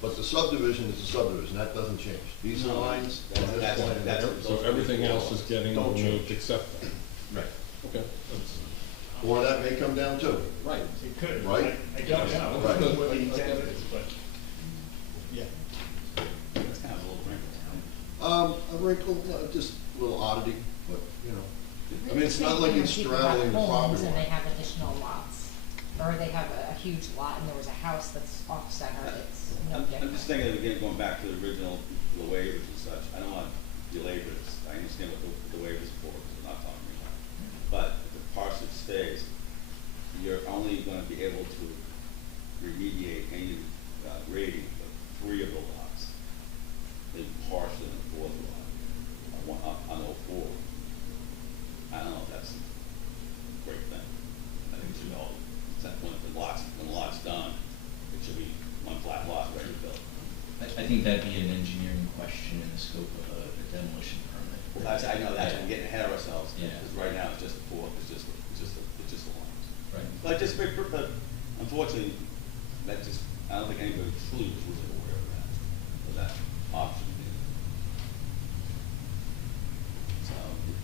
But the subdivision is a subdivision, that doesn't change. These No, lines, that's- and this that's- plan, that's- So everything else is getting Don't removed change. except that? right. Okay, that's, or that may come down too. right. It could. Right? I don't know Right. what the intent is, but, yeah. That's kind of a little wrinkle. A wrinkle, just a little oddity, but, you know. I mean, it's not like it's People have straddling the homes property and they line. have additional lots, or they have a huge lot and there was a house that's off center, it's no I'm different. just thinking, again, going back to the original, the waivers and such, I don't want to belabor this, I understand what the waivers are for, because we're not talking about it. But if the parsonage stays, you're only gonna be able to remediate any grading of 3 of the lots, maybe partially in the 4th lot, on 04. I don't know if that's a great thing. I think it should all, when the lot's done, it should be one flat lot ready to build. I think that'd be an engineering question in the scope of a demolition permit. Well, I know that's, we're getting ahead of ourselves, Yeah. because right now it's just the 4th, it's just the lines. Right. But unfortunately, that just, I don't think anybody truly was aware of that option. So,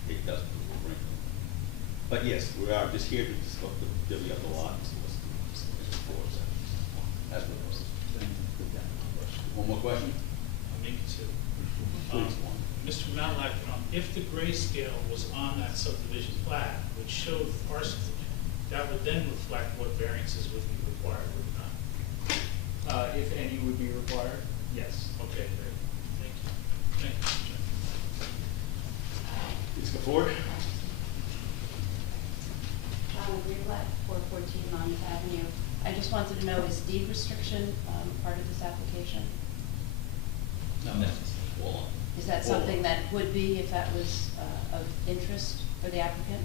it does put a little wrinkle. But yes, we are just here to discuss the divvy up the lots. That's what it was. One more question? I'll make it two. Please, one. Mr. Matlack, if the grayscale was on that subdivision plat, which showed the parsonage, that would then reflect what variances would be required, would it not? If any would be required, yes. Okay, great. Thank you. Thank you, Mr. Chairman. Please go forward. Greenblatt, 414 Monmouth Avenue. I just wanted to know, is deed restriction part of this application? No. Well, Is that something that would be if that was of interest for the applicant?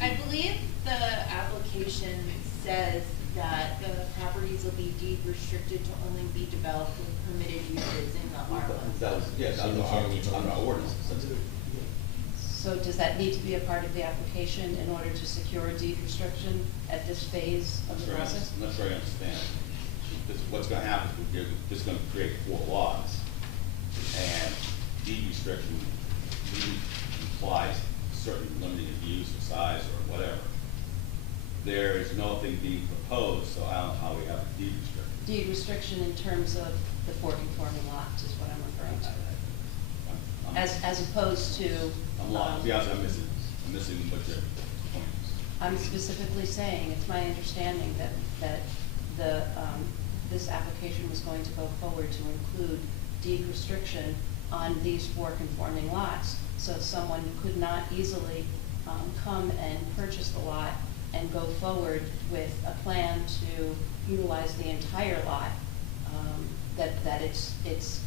I believe the application says that the properties will be deed restricted to only be developed with permitted uses in the R1. that was, yeah, that was on our ordinance. So does that need to be a part of the application in order to secure a deed restriction at this phase of the process? I'm not sure I understand. Because what's gonna happen is we're just gonna create 4 lots, and deed restriction implies certain limiting of use or size or whatever. There is nothing being proposed, so I don't know how we have a deed restriction. Deed restriction in terms of the 4 conforming lots is what I'm referring to. As opposed to. I'm lost, to be honest, I'm missing what your point is. I'm specifically saying, it's my understanding that this application was going to go forward to include deed restriction on these 4 conforming lots, so someone could not easily come and purchase the lot and go forward with a plan to utilize the entire lot, that it's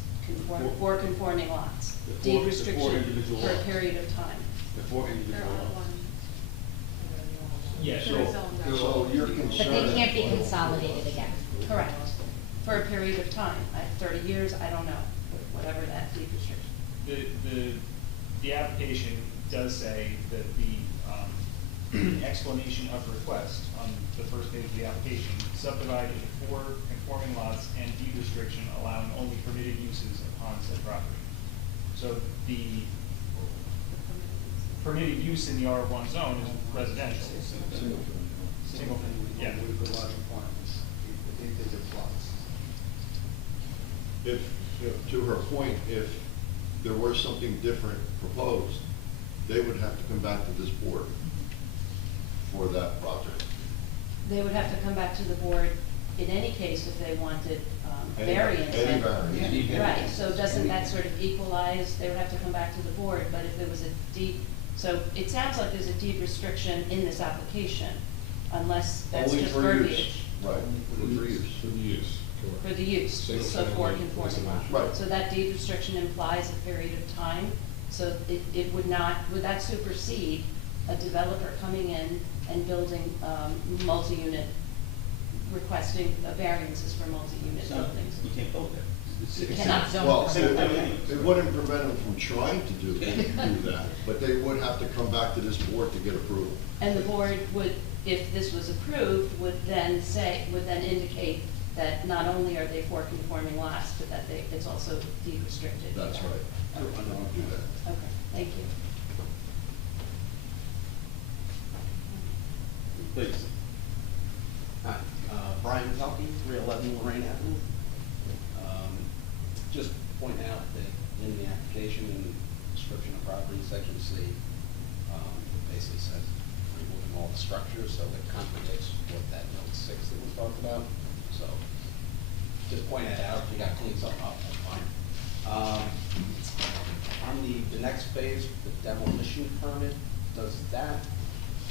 four conforming lots. The Deed four restriction individual for a lots. period of time. The four individual lots. Yeah, So you're But concerned. they can't be consolidated again. Correct. For a period of time, 30 years, I don't know, whatever that deed restriction. the application does say that the, explanation of request on the first page of the application, subdivided into 4 conforming lots and deed restriction allowing only permitted uses upon said property. So the permitted use in the R1 zone is residential. Single family, yeah. With the lot requirements, if they're plots. If, to her point, if there were something different proposed, they would have to come back to this board for that project. They would have to come back to the board in any case if they wanted Any- variance. any and- variance. Right, so doesn't that sort of equalize, they would have to come back to the board, but if there was a deed, so it sounds like there's a deed restriction in this application, unless that's Only just for use. verbiage. Right, for use. For the use, correct. For the use, Single so family for conforming residential. lot. Right. So that deed restriction implies a period of time, so it would not, would that supersede a developer coming in and building, multi-unit, requesting variances for multi-unit So, buildings? you can't build there. You cannot zone Well, for Single it family multi-unit. anyways. it wouldn't prevent them from trying to do that, but they would have to come back to this board to get approval. And the board would, if this was approved, would then indicate that not only are they 4 conforming lots, but that it's also deed restricted. That's right. I don't do that. Okay, thank you. Please. Hi, Brian Pelkey, 311 Lorraine Avenue. Just point out that in the application and description of property, section C, it basically says removing all the structures, so it contradicts what that note 6 that was talked about. So just point that out. If you got to clean something up, that's fine. On the next phase, the demolition permit, does that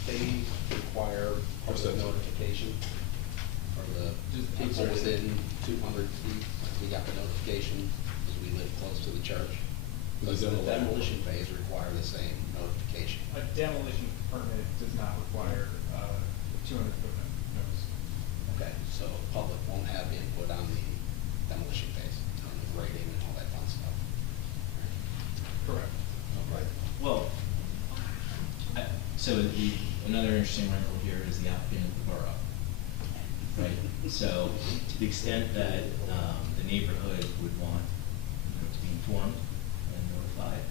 phase require public notification for the people within 200 feet? We got the notification because we live close to the church. Does the demolition phase require the same notification? A demolition permit does not require 200-foot notice. Okay, so public won't have input on the demolition phase, on the grading and all that fun stuff. Correct. Okay. Well, so another interesting wrinkle here is the applicant of the borough, right? So to the extent that the neighborhood would want, to be informed and notified,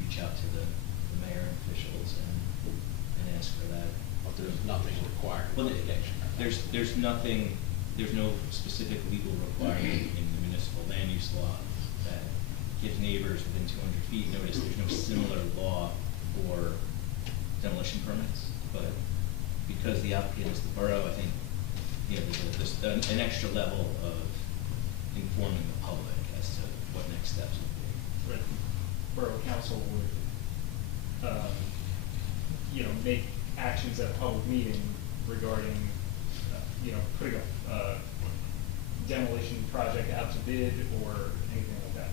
reach out to the mayor and officials and ask for that. But there's nothing required. Well, there's nothing, there's no specific legal requirement in the municipal land use law that gives neighbors within 200 feet notice. There's no similar law for demolition permits, but because the applicant is the borough, I think, there's an extra level of informing the public as to what next steps would be. Right. Borough council would, make actions at a public meeting regarding, putting a demolition project out to bid or anything like that.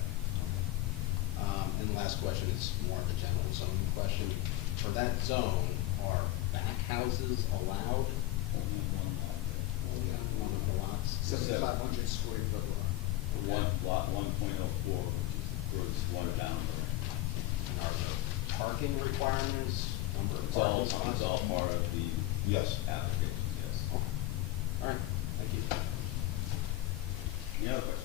And the last question is more of a general zoning question. For that zone, are back houses allowed? Only on one of the lots? 7,500 square foot lot. Lot 1.04, which is the furthest one down. And are there parking requirements, number of It's all, parking spots? it's all part of the Yes. application, yes. All right, thank you. Any other questions?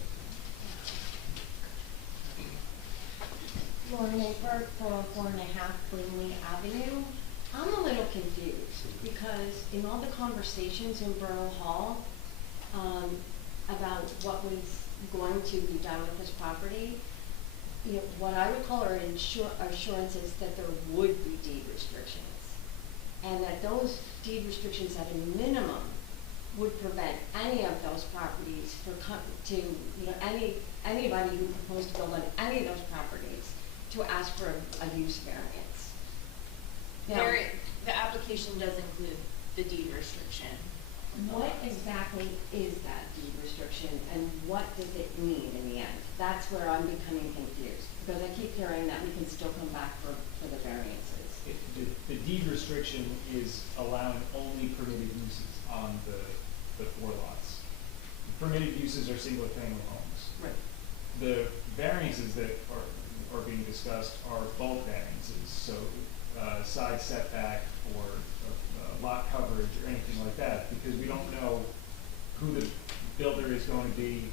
Lauren Aper, 404.5 Greenlee Avenue. I'm a little confused because in all the conversations in Borough Hall about what was going to be done with this property, what I would call are assurances that there would be deed restrictions, and that those deed restrictions at a minimum would prevent any of those properties anybody who proposed to build on any of those properties to ask for a use variance. Now, the application does include the deed restriction. What exactly is that deed restriction and what does it mean in the end? That's where I'm becoming confused, because I keep hearing that we can still come back for the variances. The deed restriction is allowing only permitted uses on the 4 lots. The permitted uses are single-family homes. Right. The variances that are being discussed are bulk variances, so side setback or lot coverage or anything like that, because we don't know who the builder is going to be,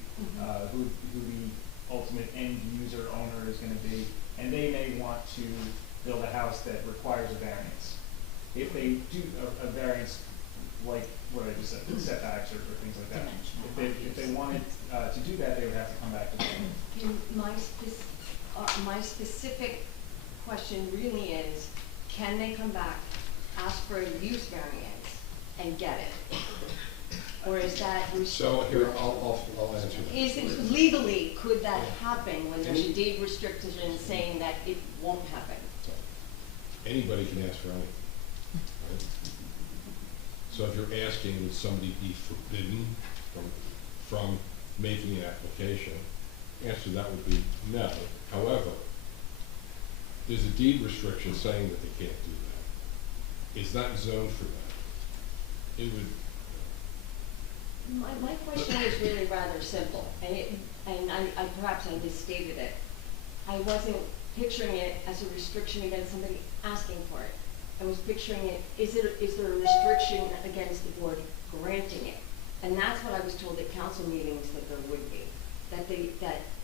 who the ultimate end user owner is going to be, and they may want to build a house that requires a variance. If they do a variance like what I just said, setbacks or things like that, if they wanted to do that, they would have to come back to the board. My specific question really is, can they come back, ask for a use variance, and get it? Or is that? So here, I'll answer that. Is it legally, could that happen when there's a deed restriction saying that it won't happen? Anybody can ask for anything, right? So if you're asking, would somebody be forbidden from making an application, the answer to that would be no. However, there's a deed restriction saying that they can't do that. It's not zoned for that. It would. My question is really rather simple, and I perhaps I misstated it. I wasn't picturing it as a restriction against somebody asking for it. I was picturing it, is there a restriction against the board granting it? And that's what I was told at council meetings that there would be. That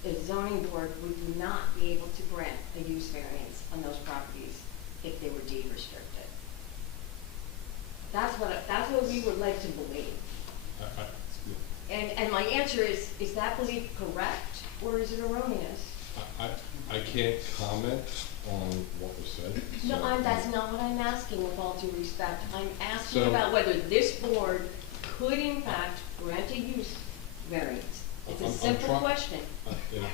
the zoning board would not be able to grant a use variance on those properties if they were deed restricted. That's what we would like to believe. And my answer is that belief correct or is it erroneous? I can't comment on what was said. No, so that's not what I'm asking with all due respect. I'm asking So- about whether this board could in fact grant a use variance. It's a simple question. You know,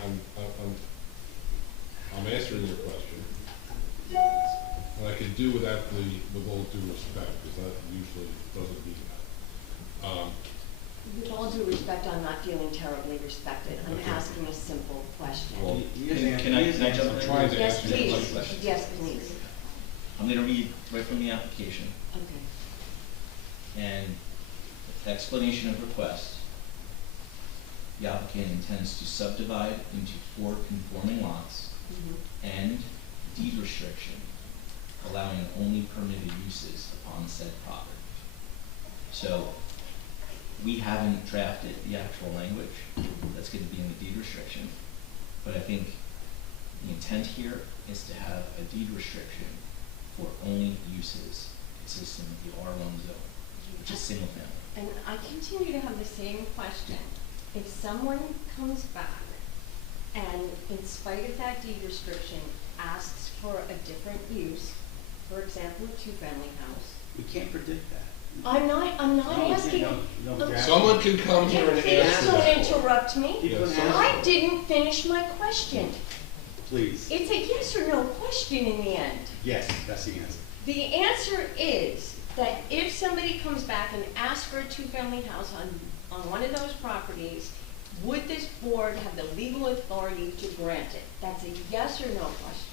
I'm answering your question, and I can do without with all due respect, because that usually doesn't mean that. With all due respect, I'm not feeling terribly respected. I'm asking a simple question. Well, Can I jump? I'm trying to Yes, answer your please. question. Yes, please. I'm gonna read right from the application. Okay. And explanation of request. The applicant intends to subdivide into 4 conforming lots and deed restriction, allowing only permitted uses upon said property. So we haven't drafted the actual language that's going to be in the deed restriction, but I think the intent here is to have a deed restriction for only uses consistent with the R1 zone, which is single family. And I continue to have the same question. If someone comes back and in spite of that deed restriction asks for a different use, for example, a 2-family house, We can't predict that. I'm not asking. Someone can come here and Please ask. don't interrupt me. Yes, I didn't finish my question. Please. It's a yes or no question in the end. Yes, that's the answer. The answer is that if somebody comes back and asks for a 2-family house on one of those properties, would this board have the legal authority to grant it? That's a yes or no question.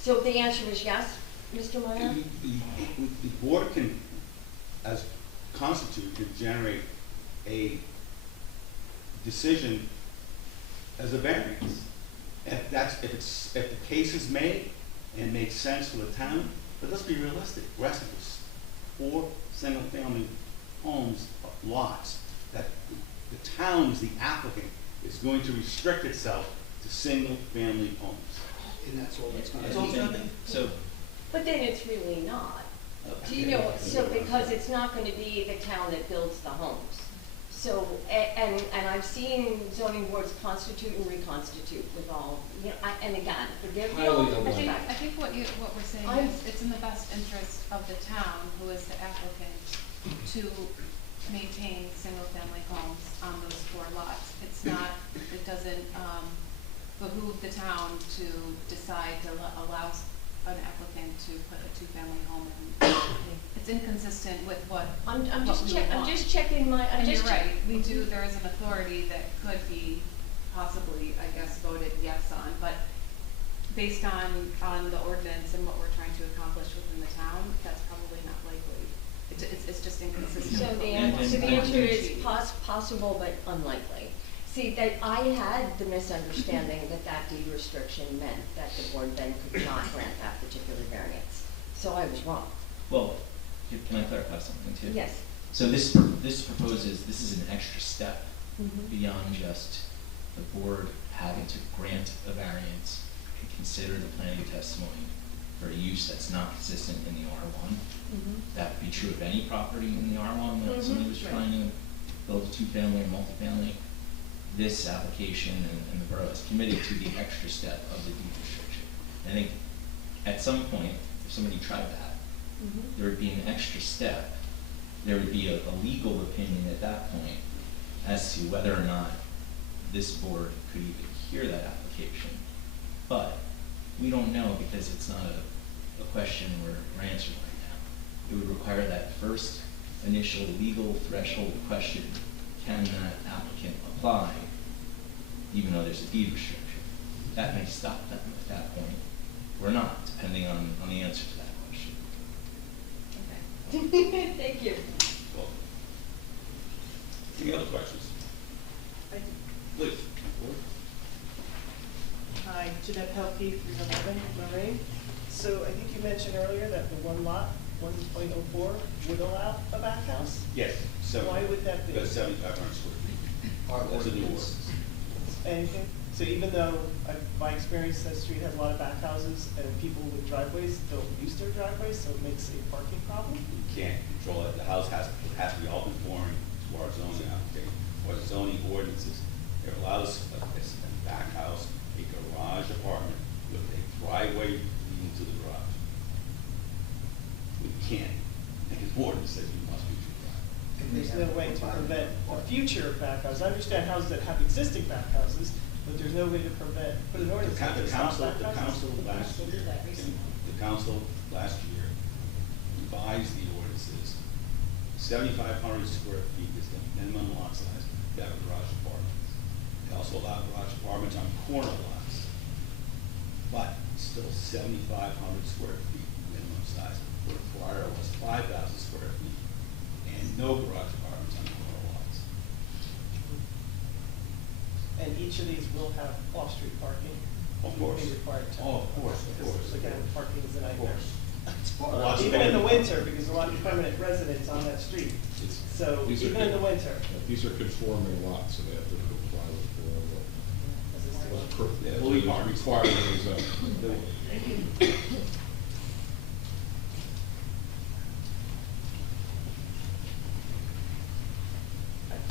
So the answer is yes, Mr. Meyer? The board can, as constitute, can generate a decision as a variance. If the case is made and makes sense for the town, but let's be realistic. We're asking for 4 single-family homes, lots, that the town, as the applicant, is going to restrict itself to single-family homes. And that's all that's That's all it's gonna be. So, But then it's really not. Do you know, so because it's not going to be the town that builds the homes. So, and I've seen zoning boards constitute and reconstitute with all, you know, and again, forgive me all due respect. I think what we're saying is it's in the best interest of the town, who is the applicant, to maintain single-family homes on those 4 lots. It's not, it doesn't behoove the town to decide to allow an applicant to put a two-family home in. It's inconsistent with what I'm what just we check, I'm want. just checking my, I'm And just. you're right, we do, there is an authority that could be possibly, I guess, voted yes on, but based on the ordinance and what we're trying to accomplish within the town, that's probably not likely. It's just inconsistent. So with the what we answer, so the want answer to is achieve. possible but unlikely. See, that I had the misunderstanding that that deed restriction meant that the board then could not grant that particular variance. So I was wrong. Well, can I clarify something too? Yes. So this proposes, this is an extra step beyond just the board having to grant a variance and consider the planning testimony for a use that's not consistent in the R1. That would be true of any property in the R1 that somebody was trying to build a two-family or multifamily. This application and the borough is committed to the extra step of the deed restriction. I think at some point, if somebody tried that, there would be an extra step. There would be a legal opinion at that point as to whether or not this board could even hear that application. But we don't know because it's not a question we're answering right now. It would require that first initial legal threshold question, can that applicant apply, even though there's a deed restriction? That may stop them at that point, or not, depending on the answer to that question. Okay. Thank you. Well, any other questions? Please. Hi, Jeanette Pelkey, 311 Lorraine. So I think you mentioned earlier that the one lot, 1.04, would allow a back house? Yes. Why would that be? Because 7,500 square feet. That's a new ordinance. Anything? So even though my experience, that street has a lot of back houses and people with driveways don't use their driveways, so it makes a parking problem? You can't control it. The house has to be all conforming to our zoning application, or zoning ordinances. They're allowed a back house, a garage apartment with a driveway leading to the garage. We can't make an ordinance that you must be to the driveway. There's no way to prevent a future back house. I understand houses that have existing back houses, but there's no way to put an ordinance that can stop back houses. The council last year revised the ordinances. 7,500 square feet is the minimum lot size to have a garage apartment. They also allow garage apartments on corner lots, but still 7,500 square feet minimum size. What prior was 5,000 square feet, and no garage apartments on corner lots. And each of these will have off-street parking? Of course. Be required to. Oh, of course, of course. Again, parking is a nightmare. Lots of Even in the parking. winter, because a lot of permanent residents on that street. So These are even in the good. winter. These are conforming lots, and they have to comply with the Yeah, law. well, Required in the zone.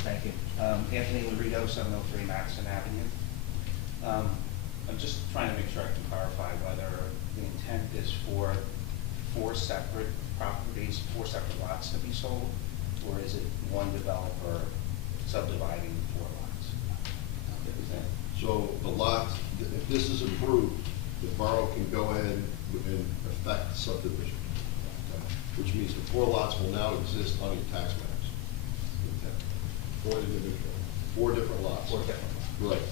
Thank you. Anthony Lorito, 703 Madison Avenue. I'm just trying to make sure I can clarify whether the intent is for 4 separate properties, 4 separate lots to be sold, or is it one developer subdividing 4 lots? So the lots, if this is approved, the borough can go ahead and effect subdivision, okay? Which means the 4 lots will now exist on your tax maps. 4 individual. 4 different lots. 4 different lots. Right.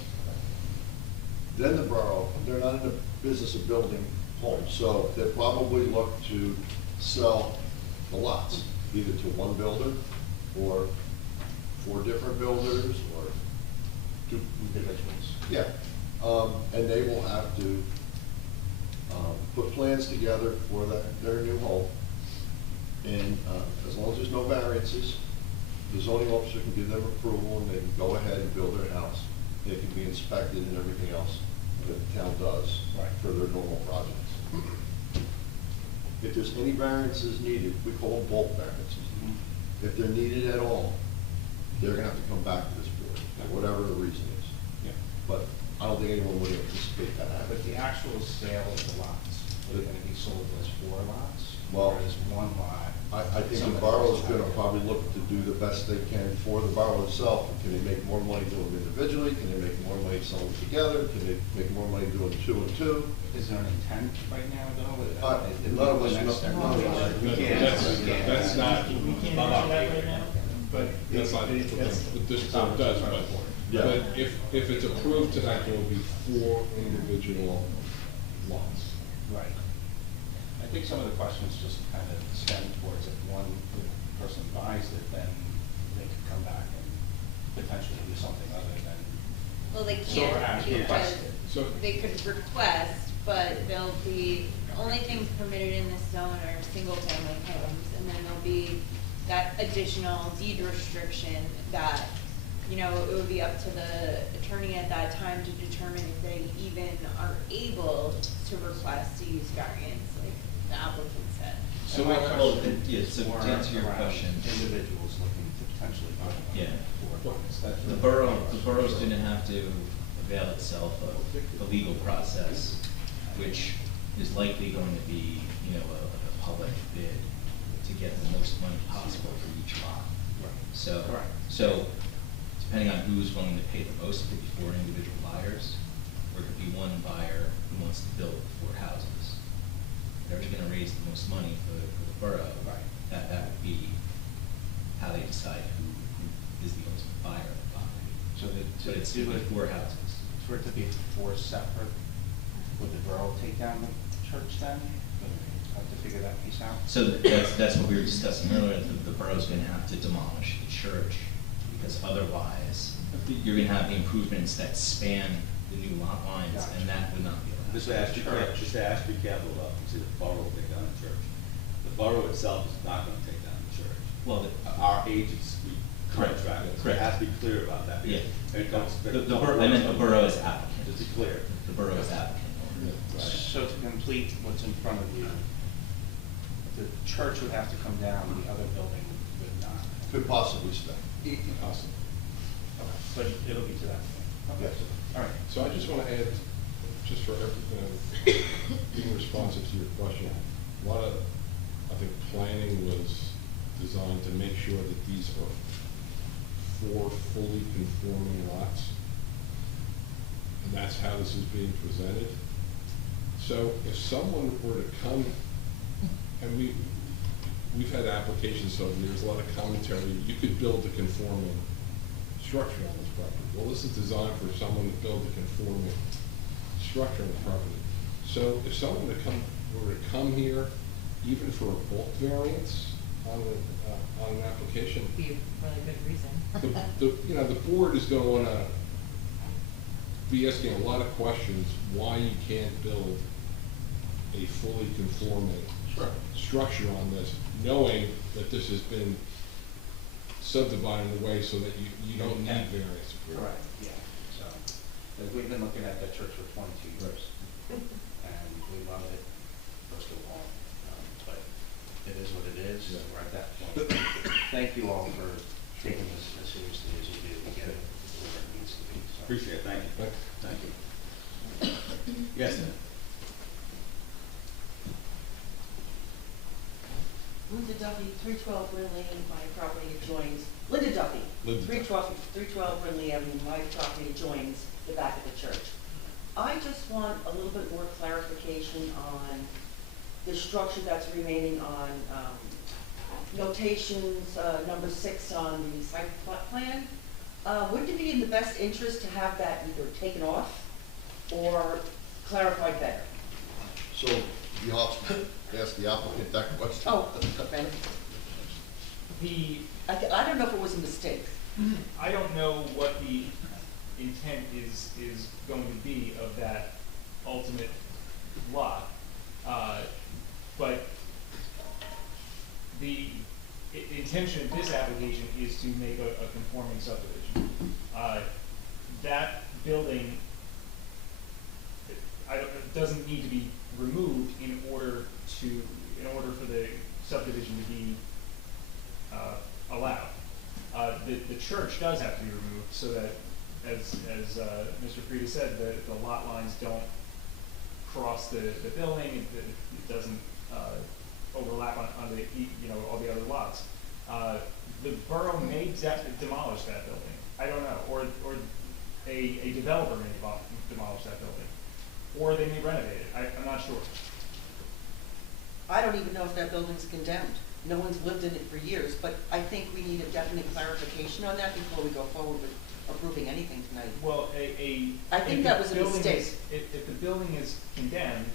Then the borough, they're not in the business of building homes, so they probably look to sell the lots, either to one builder or 4 different builders or 2 individuals. Yeah, and they will have to put plans together for their new home. And as long as there's no variances, the zoning officer can give them approval and they can go ahead and build their house. They can be inspected and everything else that the town does for their normal projects. If there's any variances needed, we call them bulk variances. If they're needed at all, they're gonna have to come back to this board, whatever the reason is. Yeah. But I don't think anyone would anticipate that happening. But the actual sale of the lots, are they gonna be sold as 4 lots? Well- Or as 1 lot I think the borough's gonna probably look to do the best they can for the borough itself. Can they make more money doing it individually? Can they make more money selling together? Can they make more money doing two and two? Is there an intent right now, though? None of us know. We can't. That's not. We can't answer that right now, but That's not what this board does, but if it's approved tonight, there will be 4 individual lots. Right. I think some of the questions just kind of stem towards if one person buys it, then they could come back and potentially do something other than. Well, they So can't ask because request it. So- they could request, but they'll be, the only things permitted in this zone are single-family homes, and then there'll be that additional deed restriction that, you know, it would be up to the attorney at that time to determine if they even are able to request to use variance, like the applicant said. So And my well, question yeah, is so to more answer your around question. individuals looking to potentially buy one. Yeah. That's The really- borough's gonna have to avail itself of the legal process, which is likely going to be, you know, a public bid to get the most money possible for each lot. So, Correct. so depending on who's willing to pay the most, it could be 4 individual buyers, or it could be one buyer who wants to build 4 houses. Whoever's gonna raise the most money for the borough, that would be how they decide who is the ultimate buyer of the property. So But it's to gonna do be it, 4 houses. for it to be 4 separate, would the borough take down the church then? Have to figure that piece out? So that's what we were discussing earlier, the borough's gonna have to demolish the church, because otherwise, you're gonna have the improvements that span the new lot lines, and that would not be allowed. Just ask to be careful about, see, the borough will take down the church. The borough itself is not gonna take down the church. Well, Our agents, we Correct, contract, so correct. it has to be clear about that. Yeah. And it comes- I meant the borough as applicant. Just be clear. The borough as applicant. So to complete what's in front of you, the church would have to come down, the other building would not. Could possibly stay. Awesome. Okay, but it'll be to that point. Okay, all right. So I just want to add, just for everything, being responsive to your question, a lot of, I think, planning was designed to make sure that these are 4 fully conforming lots. And that's how this is being presented. So if someone were to come, and we've had applications, so there's a lot of commentary, you could build a conforming structure on this property. Well, this is designed for someone to build a conforming structure on the property. So if someone were to come here, even for a bulk variance on an application, Be a really good reason. the board is going to be asking a lot of questions why you can't build a fully conforming structure on this, knowing that this has been subdivided in a way so that you don't need variance. Correct, yeah, so, we've been looking at that church for 22 years, and we love it, first of all, but it is what it is, we're at that point. Thank you all for taking this as seriously as you do, we get it where it needs to be, so. Appreciate it, thank you. Thank you. Yes, sir. Linda Duffy, 312 Ridley, my property adjoins, Linda Duffy, 312 Ridley Avenue, my property adjoins the back of the church. I just want a little bit more clarification on the structure that's remaining on notations, number 6 on the site plan. Wouldn't it be in the best interest to have that either taken off or clarified better? So you have to ask the applicant that question. Oh, okay. I don't know if it was a mistake. I don't know what the intent is going to be of that ultimate lot, but the intention of this application is to make a conforming subdivision. That building doesn't need to be removed in order for the subdivision to be allowed. The church does have to be removed so that, as Mr. Frieda said, the lot lines don't cross the building. It doesn't overlap on the, you know, all the other lots. The borough may demolish that building, I don't know, or a developer may demolish that building, or they may renovate it, I'm not sure. I don't even know if that building's condemned. No one's lived in it for years, but I think we need a definite clarification on that before we go forward with approving anything tonight. Well, I think that was a mistake. If the building is condemned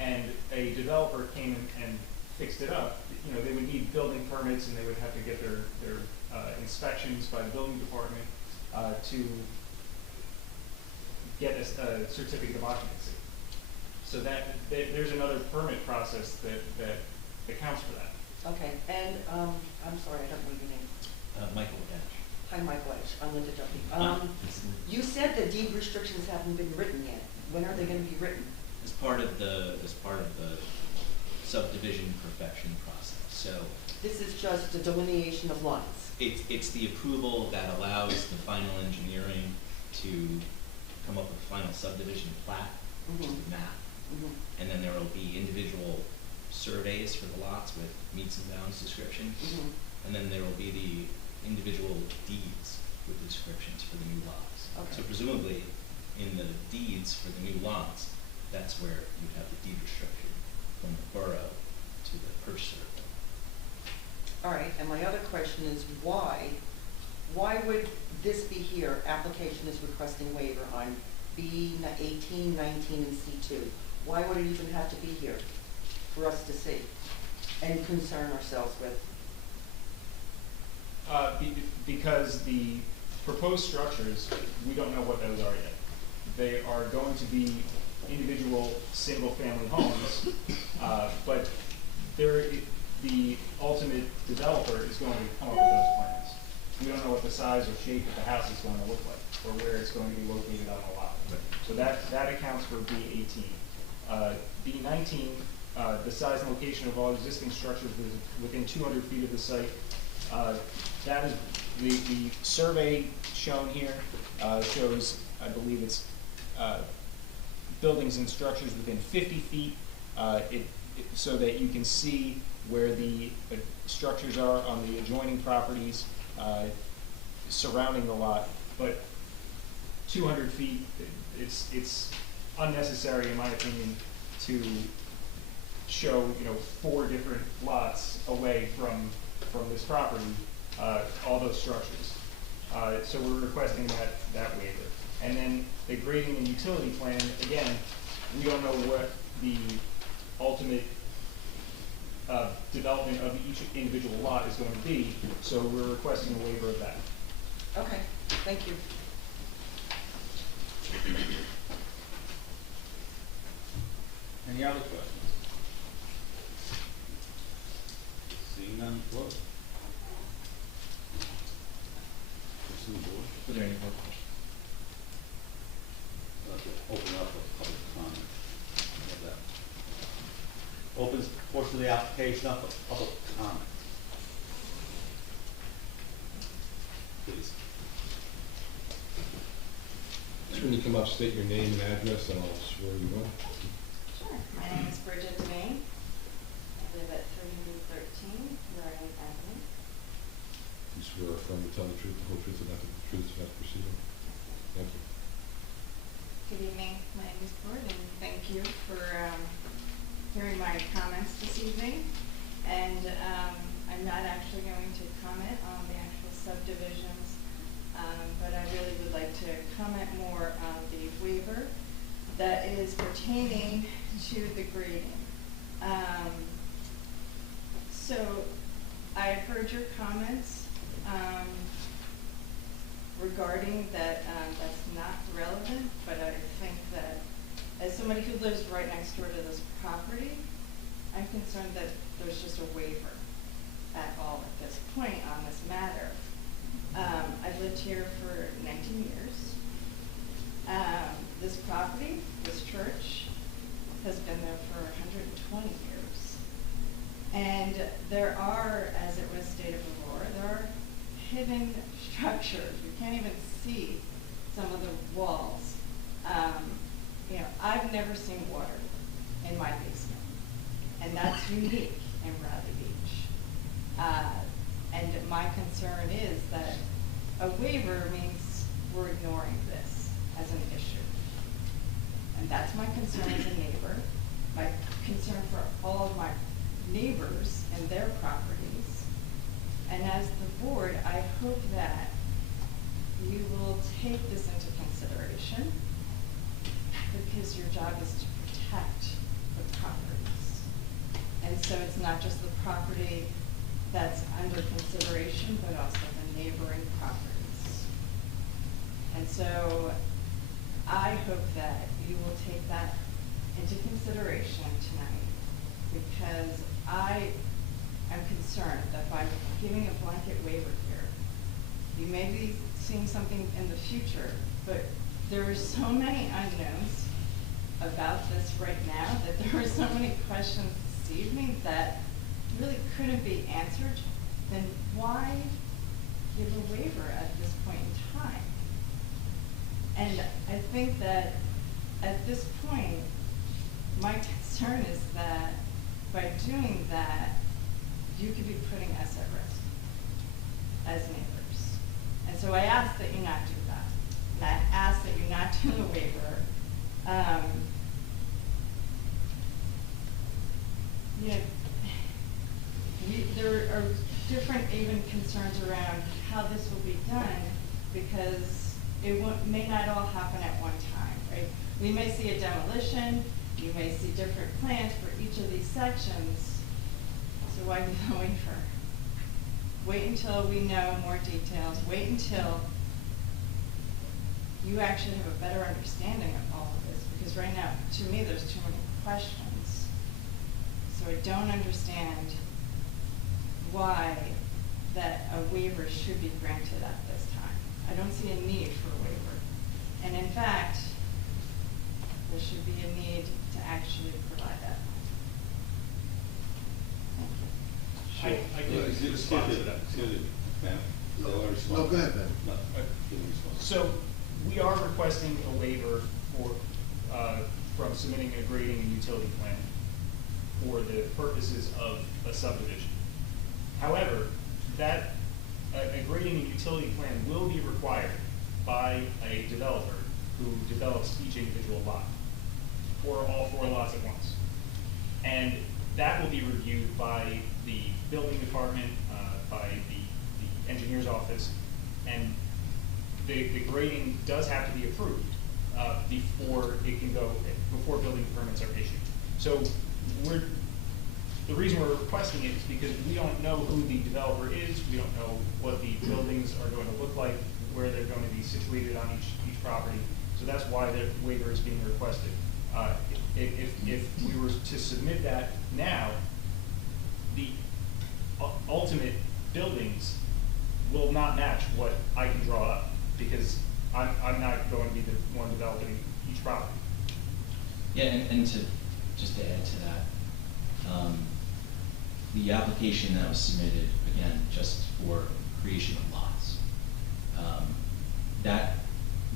and a developer came and fixed it up, you know, they would need building permits and they would have to get their inspections by the building department to get a certificate of occupancy. So there's another permit process that accounts for that. Okay, and I'm sorry, I don't know your name. Michael Dash. Hi, Michael Edge. I'm Linda Duffy. You said the deed restrictions haven't been written yet. When are they going to be written? As part of the subdivision perfection process. So This is just a delineation of lines. it's the approval that allows the final engineering to come up with a final subdivision plat, which is the map. And then there will be individual surveys for the lots with meets and bounds descriptions. And then there will be the individual deeds with the descriptions for the new lots. Okay. So presumably, in the deeds for the new lots, that's where you have the deed restriction from the borough to the purchaser. All right, and my other question is why would this be here? Application is requesting waiver on B18, 19, and C2. Why would it even have to be here for us to see and concern ourselves with? Because the proposed structures, we don't know what those are yet. They are going to be individual single-family homes, but the ultimate developer is going to come up with those plans. We don't know what the size or shape of the house is going to look like, or where it's going to be located on the lot. So that accounts for B18. B19, the size and location of all existing structures within 200 feet of the site. That is the survey shown here shows, I believe it's buildings and structures within 50 feet, so that you can see where the structures are on the adjoining properties surrounding the lot. But 200 feet, it's unnecessary, in my opinion, to show 4 different lots away from this property, all those structures. So we're requesting that waiver. And then the grading and utility plan, again, we don't know what the ultimate development of each individual lot is going to be, so we're requesting a waiver of that. Okay, thank you. Any other questions? Seeing none, close. Are there any more questions? Open up for public comment. Opens portion of the application up for public comment. Please. When you come up, state your name and address, and I'll swear you in. Sure. My name is Bridget Demain. I live at 313 Lorraine Avenue. You swear affirm to tell the truth, the whole truth, and nothing but the truth about the proceeding. Thank you. Good evening. My name is Bridget, and thank you for hearing my comments this evening. And I'm not actually going to comment on the actual subdivisions, but I really would like to comment more on the waiver that is pertaining to the grading. So I heard your comments regarding that that's not relevant, but I think that as somebody who lives right next door to this property, I'm concerned that there's just a waiver at all at this point on this matter. I've lived here for 19 years. This property, this church, has been there for 120 years. And there are, as it was stated before, there are hidden structures. You can't even see some of the walls. I've never seen water in my basement, and that's unique in Bradley Beach. And my concern is that a waiver means we're ignoring this as an issue. And that's my concern as a neighbor, my concern for all of my neighbors and their properties. And as the board, I hope that you will take this into consideration, because your job is to protect the properties. And so it's not just the property that's under consideration, but also the neighboring properties. And so I hope that you will take that into consideration tonight, because I am concerned that by giving a blanket waiver here, you may be seeing something in the future, but there are so many unknowns about this right now, that there are so many questions this evening that really couldn't be answered. Then why give a waiver at this point in time? And I think that at this point, my concern is that by doing that, you could be putting us at risk as neighbors. And so I ask that you not do that. And I ask that you not do the waiver. You know, there are different even concerns around how this will be done, because it may not all happen at one time, right? We may see a demolition, you may see different plans for each of these sections, so why do the waiver? Wait until we know more details, wait until you actually have a better understanding of all of this, because right now, to me, there's too many questions. So I don't understand why that a waiver should be granted at this time. I don't see a need for a waiver. And in fact, there should be a need to actually provide that. Thank you. I can respond to that. Excuse me, ma'am. Is that what I respond? No, go ahead, Ben. No, give me a response. So we are requesting a waiver for, from submitting a grading and utility plan for the purposes of a subdivision. However, that a grading and utility plan will be required by a developer who develops each individual lot, for all 4 lots at once. And that will be reviewed by the building department, by the engineer's office, and the grading does have to be approved before it can go, before building permits are issued. So the reason we're requesting it is because we don't know who the developer is, we don't know what the buildings are going to look like, where they're going to be situated on each property. So that's why the waiver is being requested. If we were to submit that now, the ultimate buildings will not match what I can draw up, because I'm not going to be the one developing each property. Yeah, and to just to add to that, the application that was submitted, again, just for creation of lots, that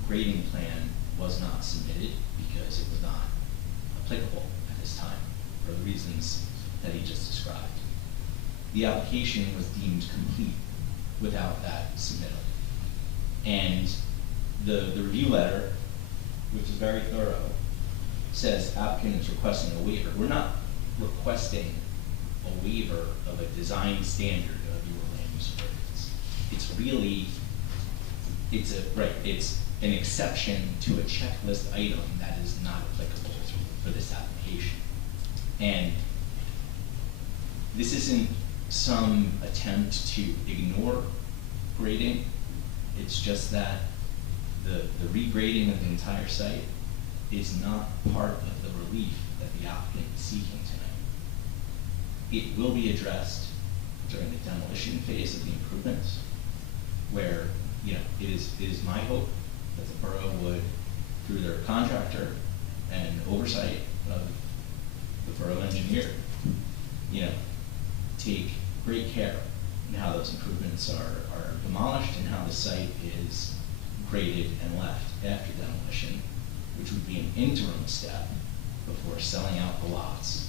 grading plan was not submitted because it was not applicable at this time for the reasons that he just described. The application was deemed complete without that submittal. And the review letter, which is very thorough, says applicant is requesting a waiver. We're not requesting a waiver of a design standard of your land use ordinance. It's really, it's an exception to a checklist item that is not applicable for this application. And this isn't some attempt to ignore grading. It's just that the regrading of the entire site is not part of the relief that the applicant is seeking tonight. It will be addressed during the demolition phase of the improvements, where, you know, it is my hope that the borough would, through their contractor and oversight of the borough engineer, you know, take great care in how those improvements are demolished and how the site is graded and left after demolition, which would be an interim step before selling out the lots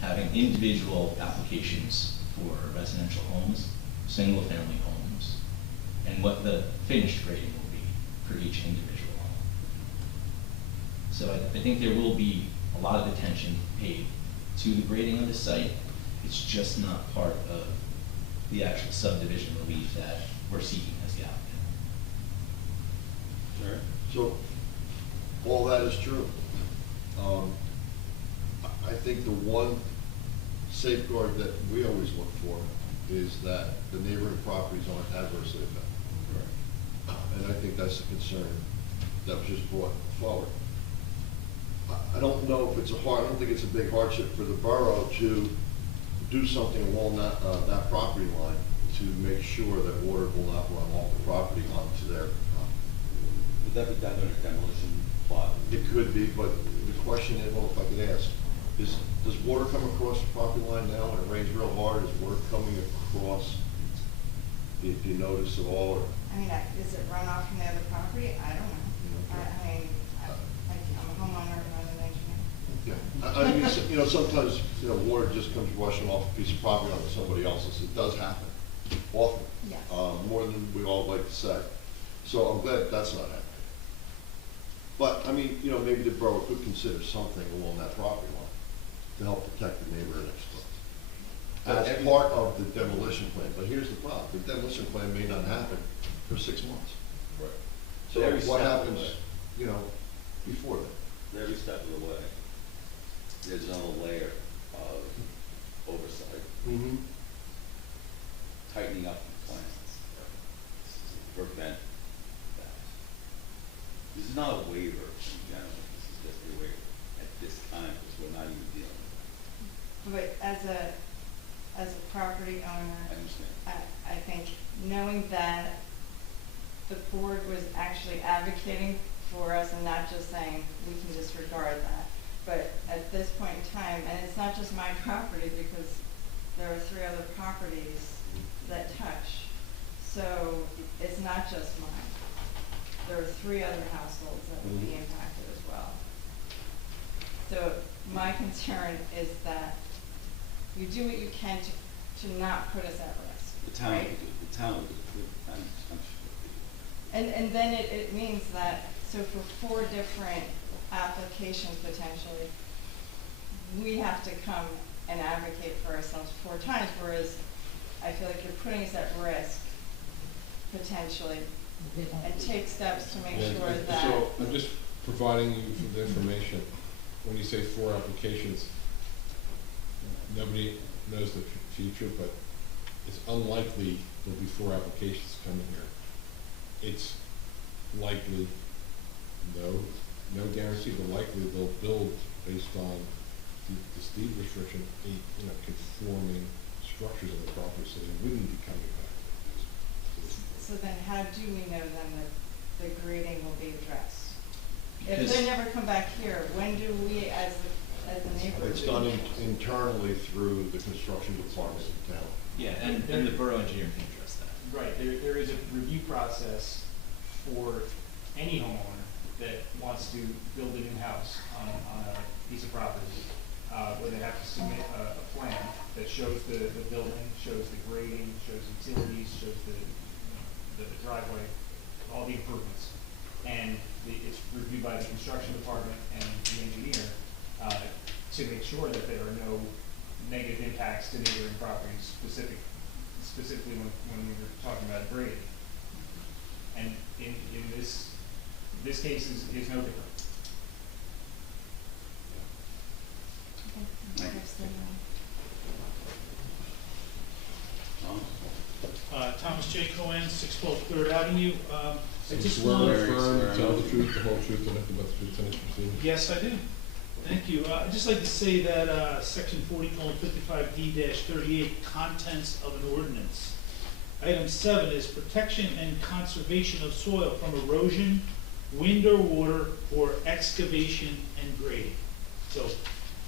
having individual applications for residential homes, single-family homes, and what the finished grading will be for each individual home. So I think there will be a lot of attention paid to the grading of the site. It's just not part of the actual subdivision relief that we're seeking as the applicant. Sure. So, all that is true. I think the one safeguard that we always look for is that the neighboring properties aren't adversely affected. And I think that's the concern that was just brought forward. I don't know if it's I don't think it's a big hardship for the borough to do something along that property line to make sure that water will not run off the property onto their property. Would that be done under demolition plot? It could be, but the question is, well, if I could ask, does water come across the property line now when it rains real hard? Is water coming across? Do you notice at all? Or? I mean, is it runoff from the other property? I don't know. I'm a homeowner, I'm not an engineer. Yeah, I mean, you know, sometimes, you know, water just comes rushing off a piece of property onto somebody else's. It does happen, often. Yes. More than we all like to say. So I'm glad that's not happening. But, I mean, you know, maybe the borough could consider something along that property line to help protect the neighbor next door. As part of the demolition plan. But here's the problem. The demolition plan may not happen for 6 months. Right. So Every what step of the happens, way. you know, before that? Every step of the way, there's another layer of oversight, Mm-hmm. tightening up the plans to prevent that. This is not a waiver in general, this is just a waiver at this time, because we're not even dealing with But as a property owner, it. I understand. I think knowing that the board was actually advocating for us and not just saying, we can disregard that. But at this point in time, and it's not just my property because there are 3 other properties that touch. So it's not just mine. There are 3 other households that will be impacted as well. So my concern is that you do what you can to not put us at risk. The town, right? the town, I'm sure. And then it means that, so for 4 different applications potentially, we have to come and advocate for ourselves 4 times, whereas I feel like you're putting us at risk potentially, and take steps to make sure that. So I'm just providing you with the information. When you say 4 applications, nobody knows the future, but it's unlikely there'll be 4 applications coming here. It's likely, no guarantee, but likely they'll build based on this deed restriction, conforming structures on the property, so they wouldn't be coming back. So then how do we know then that the grading will be addressed? If Because- they never come back here, when do we as the neighborhood? It's done internally through the construction department in town. Yeah, and the borough engineer can address that. Right, there is a review process for any homeowner that wants to build a new house on a piece of property, where they have to submit a plan that shows the building, shows the grading, shows utilities, shows the driveway, all the improvements. And it's reviewed by the construction department and the engineer to make sure that there are no negative impacts to neighboring properties, specifically when we were talking about grading. And in this case is no different. Thomas J. Cohen, 612 3rd Avenue. I just Swear want and affirm, tell the truth, the whole truth, and nothing but the truth in this proceeding. Yes, I do. Thank you. I'd just like to say that section 40:55D-38, contents of an ordinance. Item 7 is protection and conservation of soil from erosion, wind or water, or excavation and grading. So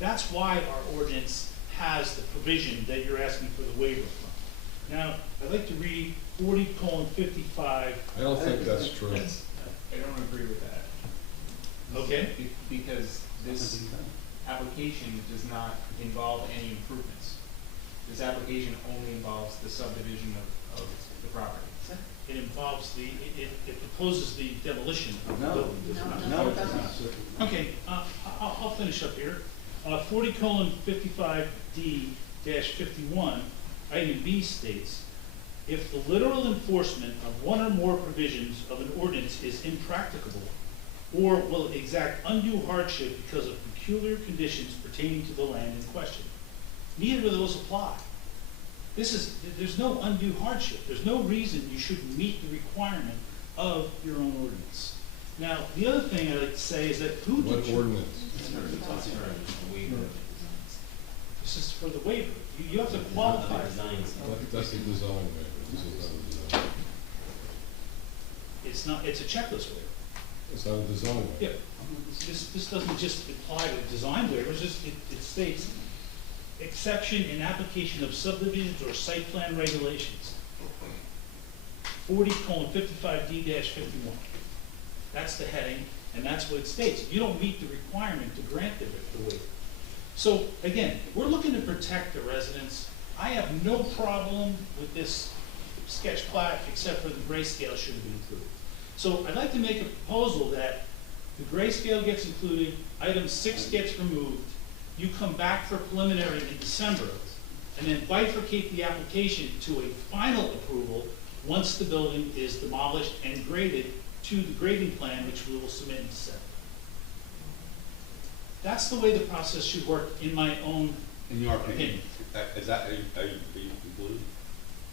that's why our ordinance has the provision that you're asking for the waiver from. Now, I'd like to read 40:55. I don't think that's true. I don't agree with that. Okay. Because this, application does not involve any improvements. This application only involves the subdivision of the property. It involves it proposes the demolition of the No. building. does it not? No, it doesn't. Okay, I'll finish up here. 40:55D-51, item B states, if the literal enforcement of one or more provisions of an ordinance is impracticable or will exact undue hardship because of peculiar conditions pertaining to the land in question. Neither of those apply. There's no undue hardship. There's no reason you shouldn't meet the requirement of your own ordinance. Now, the other thing I'd like to say is that who What ordinance? This is for the waiver. You have to qualify. That's the design waiver. This is not a design. It's a checklist waiver. It's not a design waiver. Yeah. This doesn't just apply to design waivers, it states exception in application of subdivisions or site plan regulations. 40:55D-51. That's the heading, and that's what it states. You don't meet the requirement to grant the waiver. So again, we're looking to protect the residents. I have no problem with this sketch plat, except for the grayscale should have been included. So I'd like to make a proposal that the grayscale gets included, item 6 gets removed, you come back for preliminary in December, and then bifurcate the application to a final approval once the building is demolished and graded to the grading plan, which we will submit in December. That's the way the process should work, in my own In your opinion, are you included?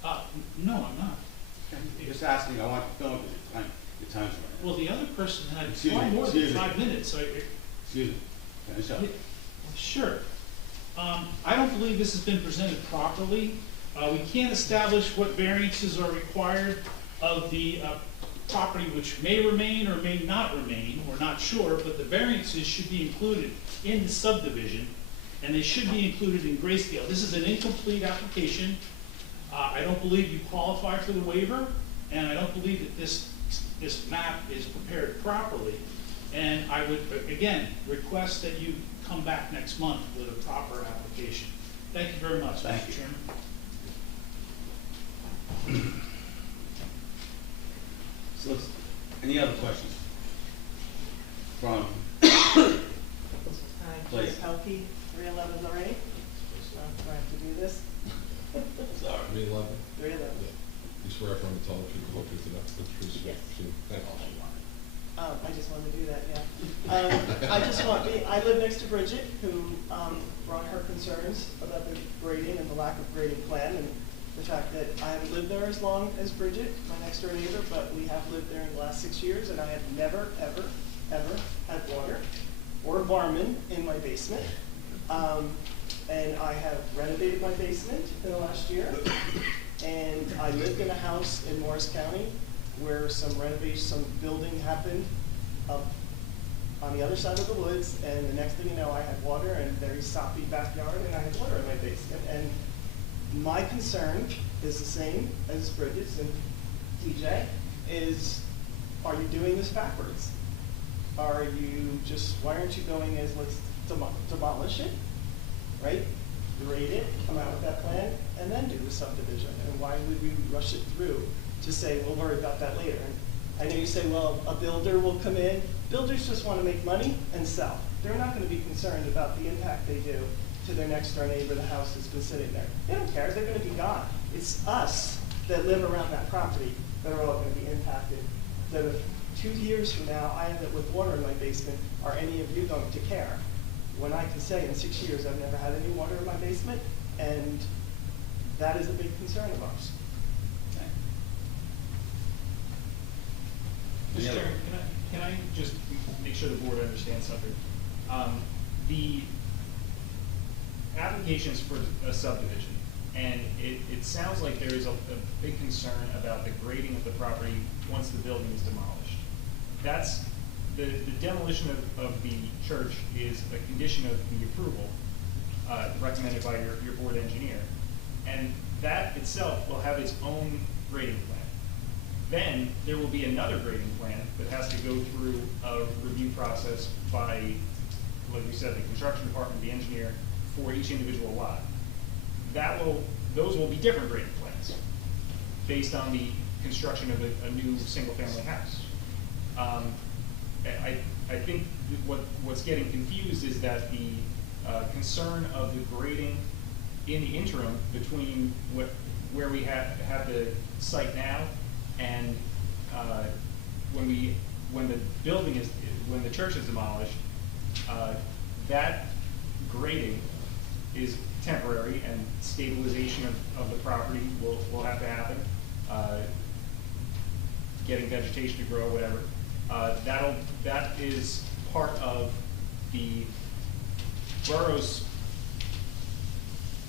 No, I'm not. Just asking, I want to know because your time's running. Well, the other person had Excuse far me, more than excuse me. 5 minutes, so Excuse me, finish up. Sure. I don't believe this has been presented properly. We can't establish what variances are required of the property which may remain or may not remain. We're not sure, but the variances should be included in the subdivision, and they should be included in grayscale. This is an incomplete application. I don't believe you qualify for the waiver, and I don't believe that this map is prepared properly. And I would, again, request that you come back next month with a proper application. Thank you very much, Mr. Chairman. So, any other questions? From, Hi, please. Jess Pelkey, 311 Lorraine. Do I have to do this? Sorry. 311? 311. You swear from the tall truth, the whole truth, and nothing but the truth, so help you God. Thank you. I just wanted to do that, yeah. I live next to Bridget, who brought her concerns about the grading and the lack of grading plan, and the fact that I haven't lived there as long as Bridget, my next door neighbor, but we have lived there in the last 6 years, and I have never, ever, ever had water or a barman in my basement. And I have renovated my basement in the last year, and I lived in a house in Morris County where some building happened up on the other side of the woods, and the next thing you know, I had water and a very soppy backyard, and I had water in my basement. And my concern is the same as Bridget's and TJ, is are you doing this backwards? Are you just, why aren't you going as, let's demolish it, right? Grade it, come out with that plan, and then do the subdivision? And why would we rush it through to say, we'll worry about that later? And I know you say, well, a builder will come in. Builders just want to make money and sell. They're not going to be concerned about the impact they do to their next door neighbor, the house that's been sitting there. They don't care, they're going to be gone. It's us that live around that property that are all going to be impacted. That if 2 years from now I end up with water in my basement, are any of you going to care? When I can say in 6 years I've never had any water in my basement, and that is a big concern of ours. Mr. Chairman, can I just make sure the board understands something? The application's for a subdivision, and it sounds like there is a big concern about the grading of the property once the building is demolished. That's, the demolition of the church is a condition of the approval recommended by your board engineer, and that itself will have its own grading plan. Then there will be another grading plan that has to go through a review process by like we said, the construction department, the engineer, for each individual lot. Those will be different grading plans based on the construction of a new single-family house. I think what's getting confused is that the concern of the grading in the interim between where we have the site now and when the church is demolished, that grading is temporary, and stabilization of the property will have to happen. Getting vegetation to grow, whatever. That is part of the borough's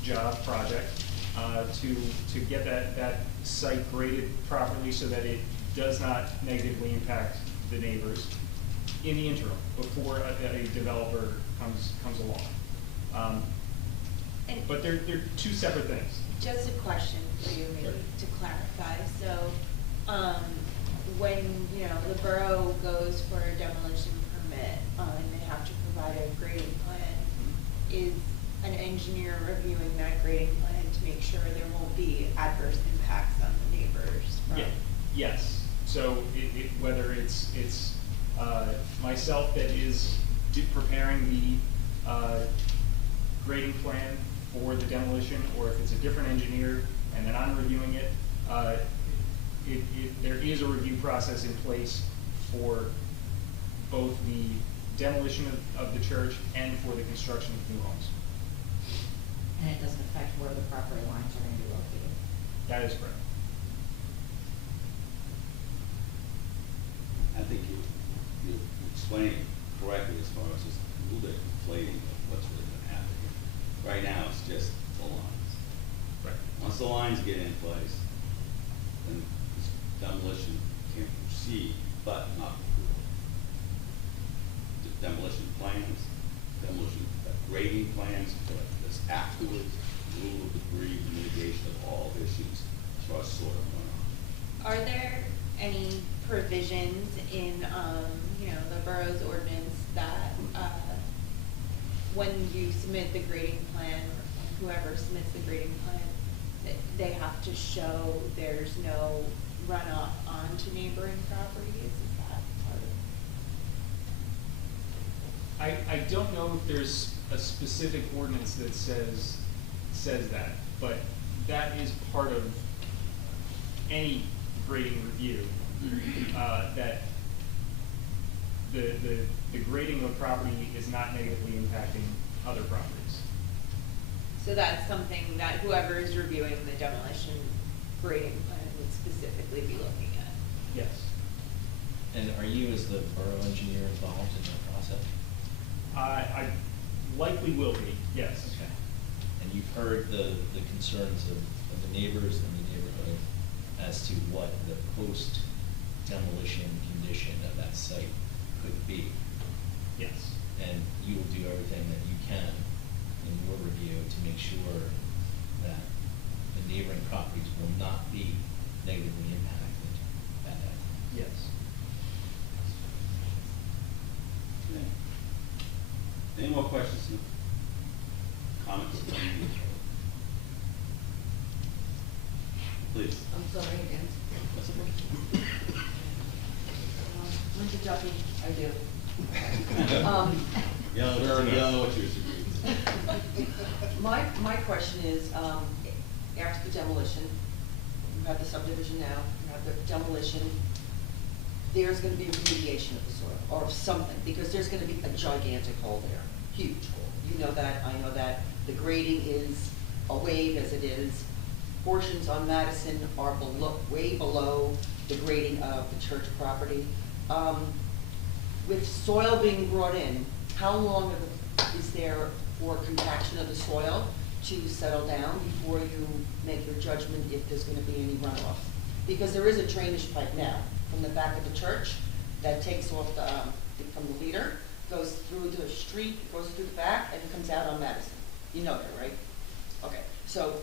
job project to get that site graded properly so that it does not negatively impact the neighbors in the interim before a developer comes along. But they're two separate things. Just a question for you, maybe, to clarify. So, when, the borough goes for a demolition permit, and they have to provide a grading plan, is an engineer reviewing that grading plan to make sure there won't be adverse impacts on the neighbors from? Yes. So whether it's myself that is preparing the grading plan for the demolition, or if it's a different engineer and then I'm reviewing it, there is a review process in place for both the demolition of the church and for the construction of new homes. And it doesn't affect where the property lines are going to be located? That is correct. I think you explained it correctly as far as just a little bit conflating of what's really going to happen here. Right now, it's just the lines. Right. Once the lines get in place, then demolition can proceed, but not before. Demolition plans, grading plans, that's afterwards, removal of debris, mitigation of all issues as far as soil runoff. Are there any provisions in, the borough's ordinance that, when you submit the grading plan, or whoever submits the grading plan, that they have to show there's no runoff onto neighboring properties? Is that part of? I don't know if there's a specific ordinance that says that, but that is part of any grading review, that the grading of property is not negatively impacting other properties. So that's something that whoever is reviewing the demolition grading plan would specifically be looking at? Yes. And are you, as the borough engineer, involved in that process? I likely will be, yes. Okay. And you've heard the concerns of the neighbors in the neighborhood as to what the post-demolition condition of that site could be? Yes. And you will do everything that you can in your review to make sure that the neighboring properties will not be negatively impacted by that? Yes. Any more questions? Comments? Please. I'm sorry again. Linda Duffy, I do. Yell what yours My question is, after the demolition, you have the subdivision now, you have the demolition, there's gonna be remediation of the soil, or of something, because there's gonna be a gigantic hole there, huge hole. You know that, I know that, the grading is a wave as it is. Portions on Madison are way below the grading of the church property. With soil being brought in, how long is there for compaction of the soil to settle down before you make your judgment if there's gonna be any runoff? Because there is a drainage pipe now from the back of the church that takes off from the leader, goes through the street, goes through the back, and comes out on Madison. You know that, right? Okay, so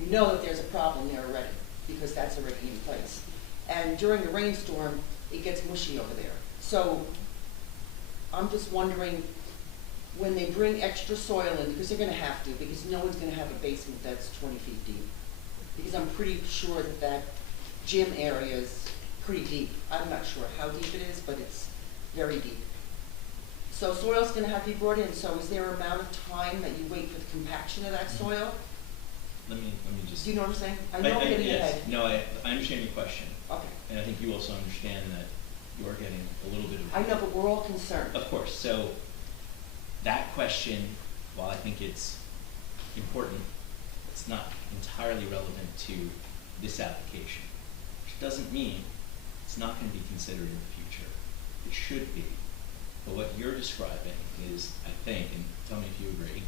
you know that there's a problem there already, because that's already in place. And during the rainstorm, it gets mushy over there. So I'm just wondering, when they bring extra soil in, because they're gonna have to, because no one's gonna have a basement that's 20 feet deep. Because I'm pretty sure that that gym area is pretty deep. I'm not sure how deep it is, but it's very deep. So soil's gonna have to be brought in, so is there an amount of time that you wait for the compaction of that soil? Let me just. Do you know what I'm saying? I know I'm getting yes. ahead. No, I understand your question. Okay. And I think you also understand that you are getting a little bit of. I know, but we're all concerned. Of course, so that question, while I think it's important, it's not entirely relevant to this application, which doesn't mean it's not going to be considered in the future. It should be. But what you're describing is, I think, and tell me if you agree,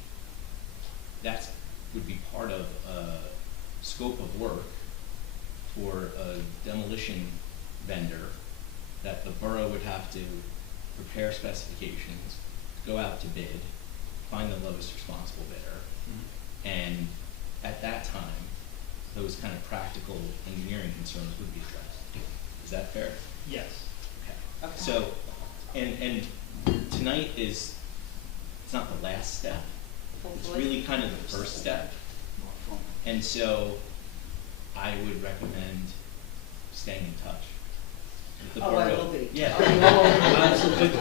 that would be part of a scope of work for a demolition vendor that the borough would have to prepare specifications, go out to bid, find the lowest responsible bidder, and at that time, those kind of practical engineering concerns would be addressed. Is that fair? Yes. Okay. So, and tonight is, it's not the last step. It's really kind of the first step. And so I would recommend staying in touch with the borough. I will be. Yeah.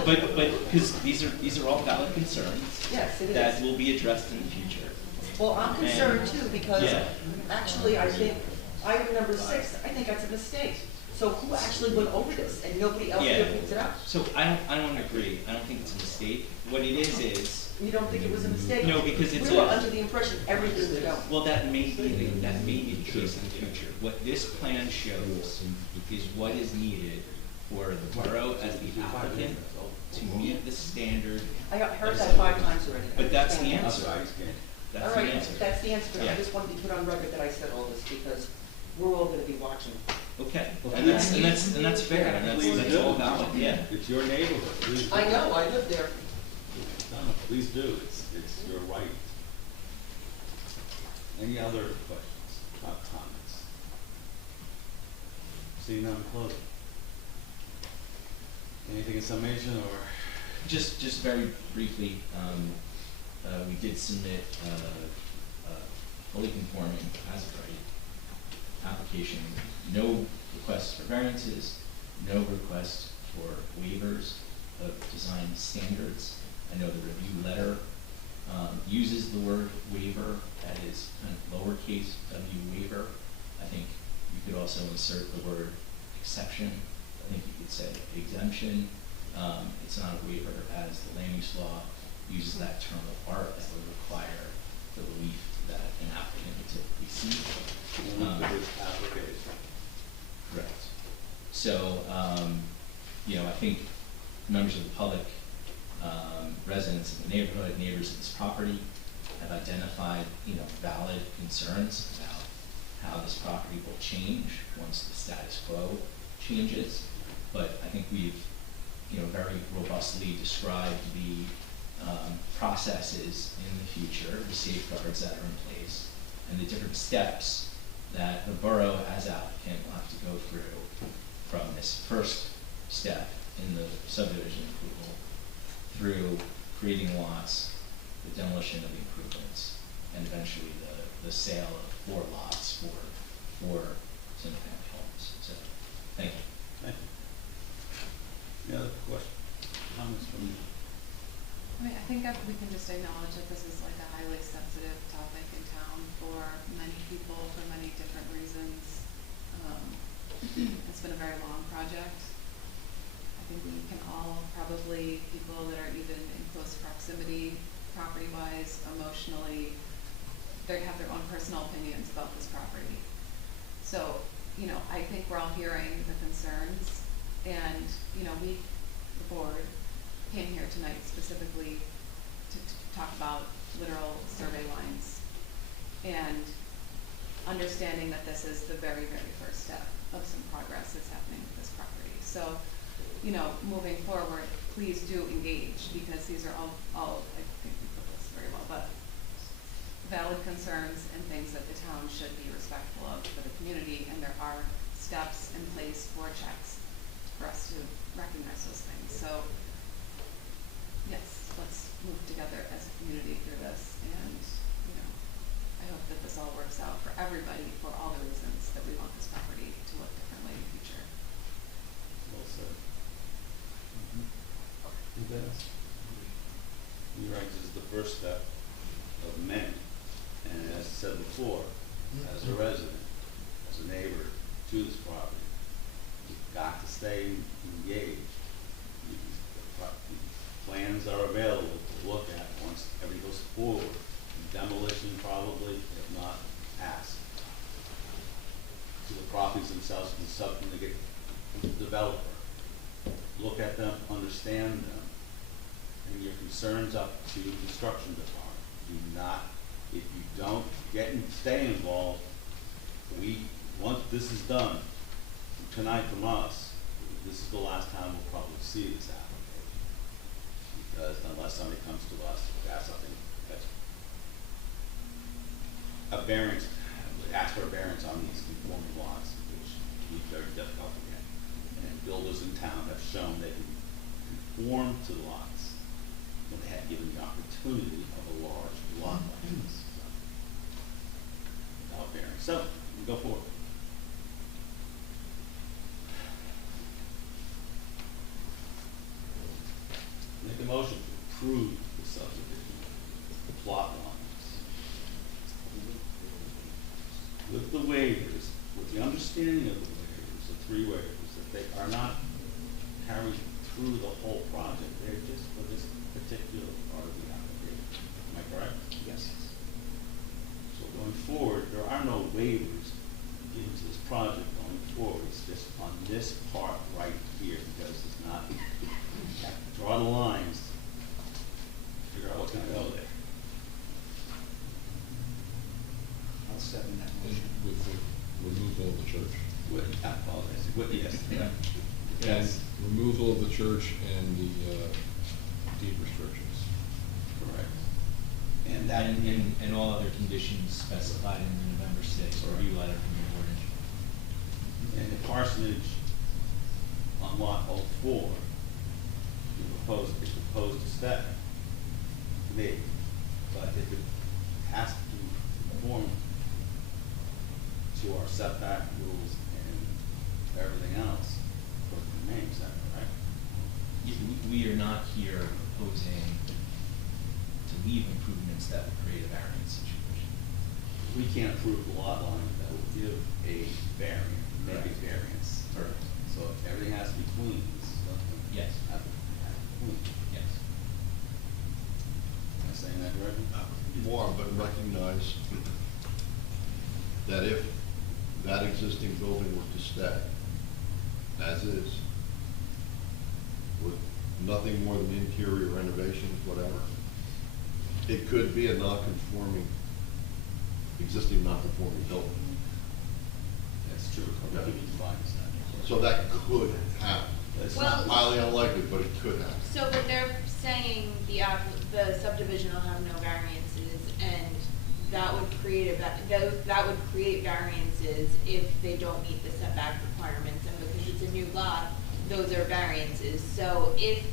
But because these are all valid concerns. Yes, it is. That will be addressed in the future. Well, I'm concerned too, because Yeah. actually I think, item number 6, I think that's a mistake. So who actually went over this and nobody else Yeah. here picked it up? So I don't agree. I don't think it's a mistake. What it is You don't think it was a mistake? No, because it's We were a- under the impression everything would go. well, that may be the case in the future. What this plan shows is what is needed for the borough as the applicant to meet the standard. I heard of that subdivision. 5 times already. But that's the I answer. understand. That's All the right, answer. that's the answer, but I Yeah. just wanted to put on record that I said all this because we're all gonna be watching. Okay, and that's fair, and that's all valid, yeah. It's your neighborhood. Please do. I know, I live there. No, please do. It's your right. Any other questions, comments? Seeing none, close it. Anything in summation or? Just very briefly, we did submit fully conforming as of right application. No requests for variances, no requests for waivers of design standards. I know the review letter uses the word waiver, that is kind of lowercase w waiver. I think you could also insert the word exception. I think you could say exemption. It's not a waiver as the land use law uses that term of art that would require the relief that an applicant would typically seek. Application. Correct. So, I think members of the public, residents in the neighborhood, neighbors of this property have identified, valid concerns about how this property will change once the status quo changes. But I think we've, very robustly described the processes in the future, the safeguards that are in place, and the different steps that the borough as applicant will have to go through from this first step in the subdivision approval through creating lots, the demolition of the improvements, and eventually the sale of 4 lots for 4 single-family homes. So, thank you. Thank you. Any other questions, comments from you? I think we can just acknowledge that this is like a highly sensitive topic in town for many people for many different reasons. It's been a very long project. I think we can all probably, people that are even in close proximity, property-wise, emotionally, they have their own personal opinions about this property. So, I think we're all hearing the concerns, and, we, the board, came here tonight specifically to talk about literal survey lines and understanding that this is the very, very first step of some progress that's happening with this property. So, moving forward, please do engage, because these are all I think we put this very well, but valid concerns and things that the town should be respectful of for the community, and there are steps in place for checks for us to recognize those things. So, yes, let's move together variance is the first step of many. And as I said before, as a resident, as a neighbor to this property, you've got to stay engaged. The plans are available to look at once everything goes forward. Demolition probably, if not asked. To the properties themselves, and something to get from the developer. Look at them, understand them, and your concerns up to the construction department. Do not, if you don't stay involved, once this is done, tonight from us, this is the last time we'll probably see this application. Because unless somebody comes to us, that's something that's a variance, ask for a variance on these conforming lots, which is very difficult to get. And builders in town have shown they can conform to the lots when they have given the opportunity of a large lot like this. Without variance. So, we go forward. Make a motion to approve the subdivision plot lines with the waivers, with the understanding of the waivers, the three waivers, that they are not carried through the whole project. They're just for this particular part of the application. Am I correct? Yes. So going forward, there are no waivers given to this project going forward. It's just on this part right here, because it's not, you have to draw the lines, figure out what's gonna go there. I'll second that motion. With the removal of the church. I apologize, yes, correct. And Yes, removal of the church and the deed restrictions. correct. And that, And all other conditions specified in the November sixth review letter from your board engineer. and the parsonage on lot 04, is proposed to stay, maybe, but if it has to conform to our setback rules and everything else, for the remains, is that correct? We are not here proposing to leave improvements that would create a variance situation. We can't approve the lot line that will give a variance, make a variance. Correct. So everything has to be clean. Yes. Have to be clean. Yes. Am I saying that correctly? You are, but recognize that if that existing building were to stay as is, with nothing more than interior renovations, whatever, it could be a existing non-conforming building. That's true. Okay. We can define this now. So that could happen. It's Well- not Highly unlikely, but it could happen. So, but they're saying the subdivision will have no variances, and that would create that would create variances if they don't meet the setback requirements, and because it's a new lot, those are variances. So if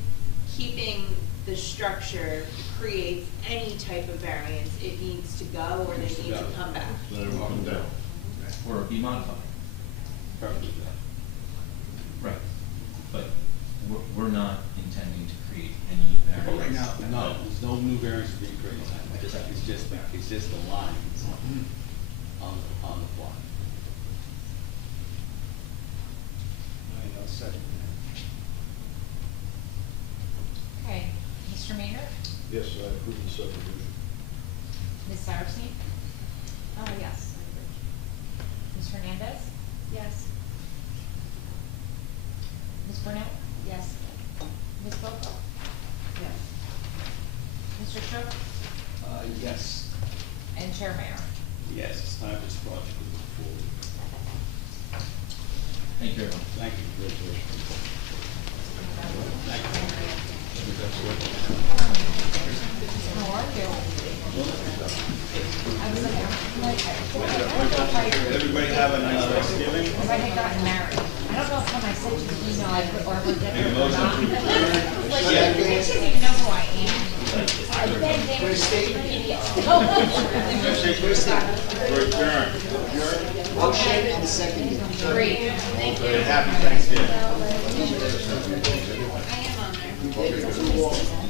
keeping the structure creates any type of variance, it needs to go, or they Needs to need to go. come back. Then it will come down. Or be modified. Perfectly good. Right. But we're not intending to create any variance. But right now, no, there's no new variance being created. It's just the lines on the plot. I'll second Okay, Mr. Maynard, Yes, I approve the subdivision. Ms. Saracine, Yes. Ms. Hernandez, Yes. Ms. Burnett, Yes. Ms. Boco, Yes. Mr. Shook, Yes. and Chair Mayor. Yes, it's time for this project to move forward. Thank you, everyone. Thank you. Thank you. How are you? I was like, Everybody have a nice Thanksgiving. Because I had gotten married. I don't know if when I sent you the email, I put, or put Make a or motion not. to adjourn. Like, she doesn't even know who I am. I begged them. We're adjourned. Motion and second. Great. Thank you. Happy Thanksgiving. I am on there.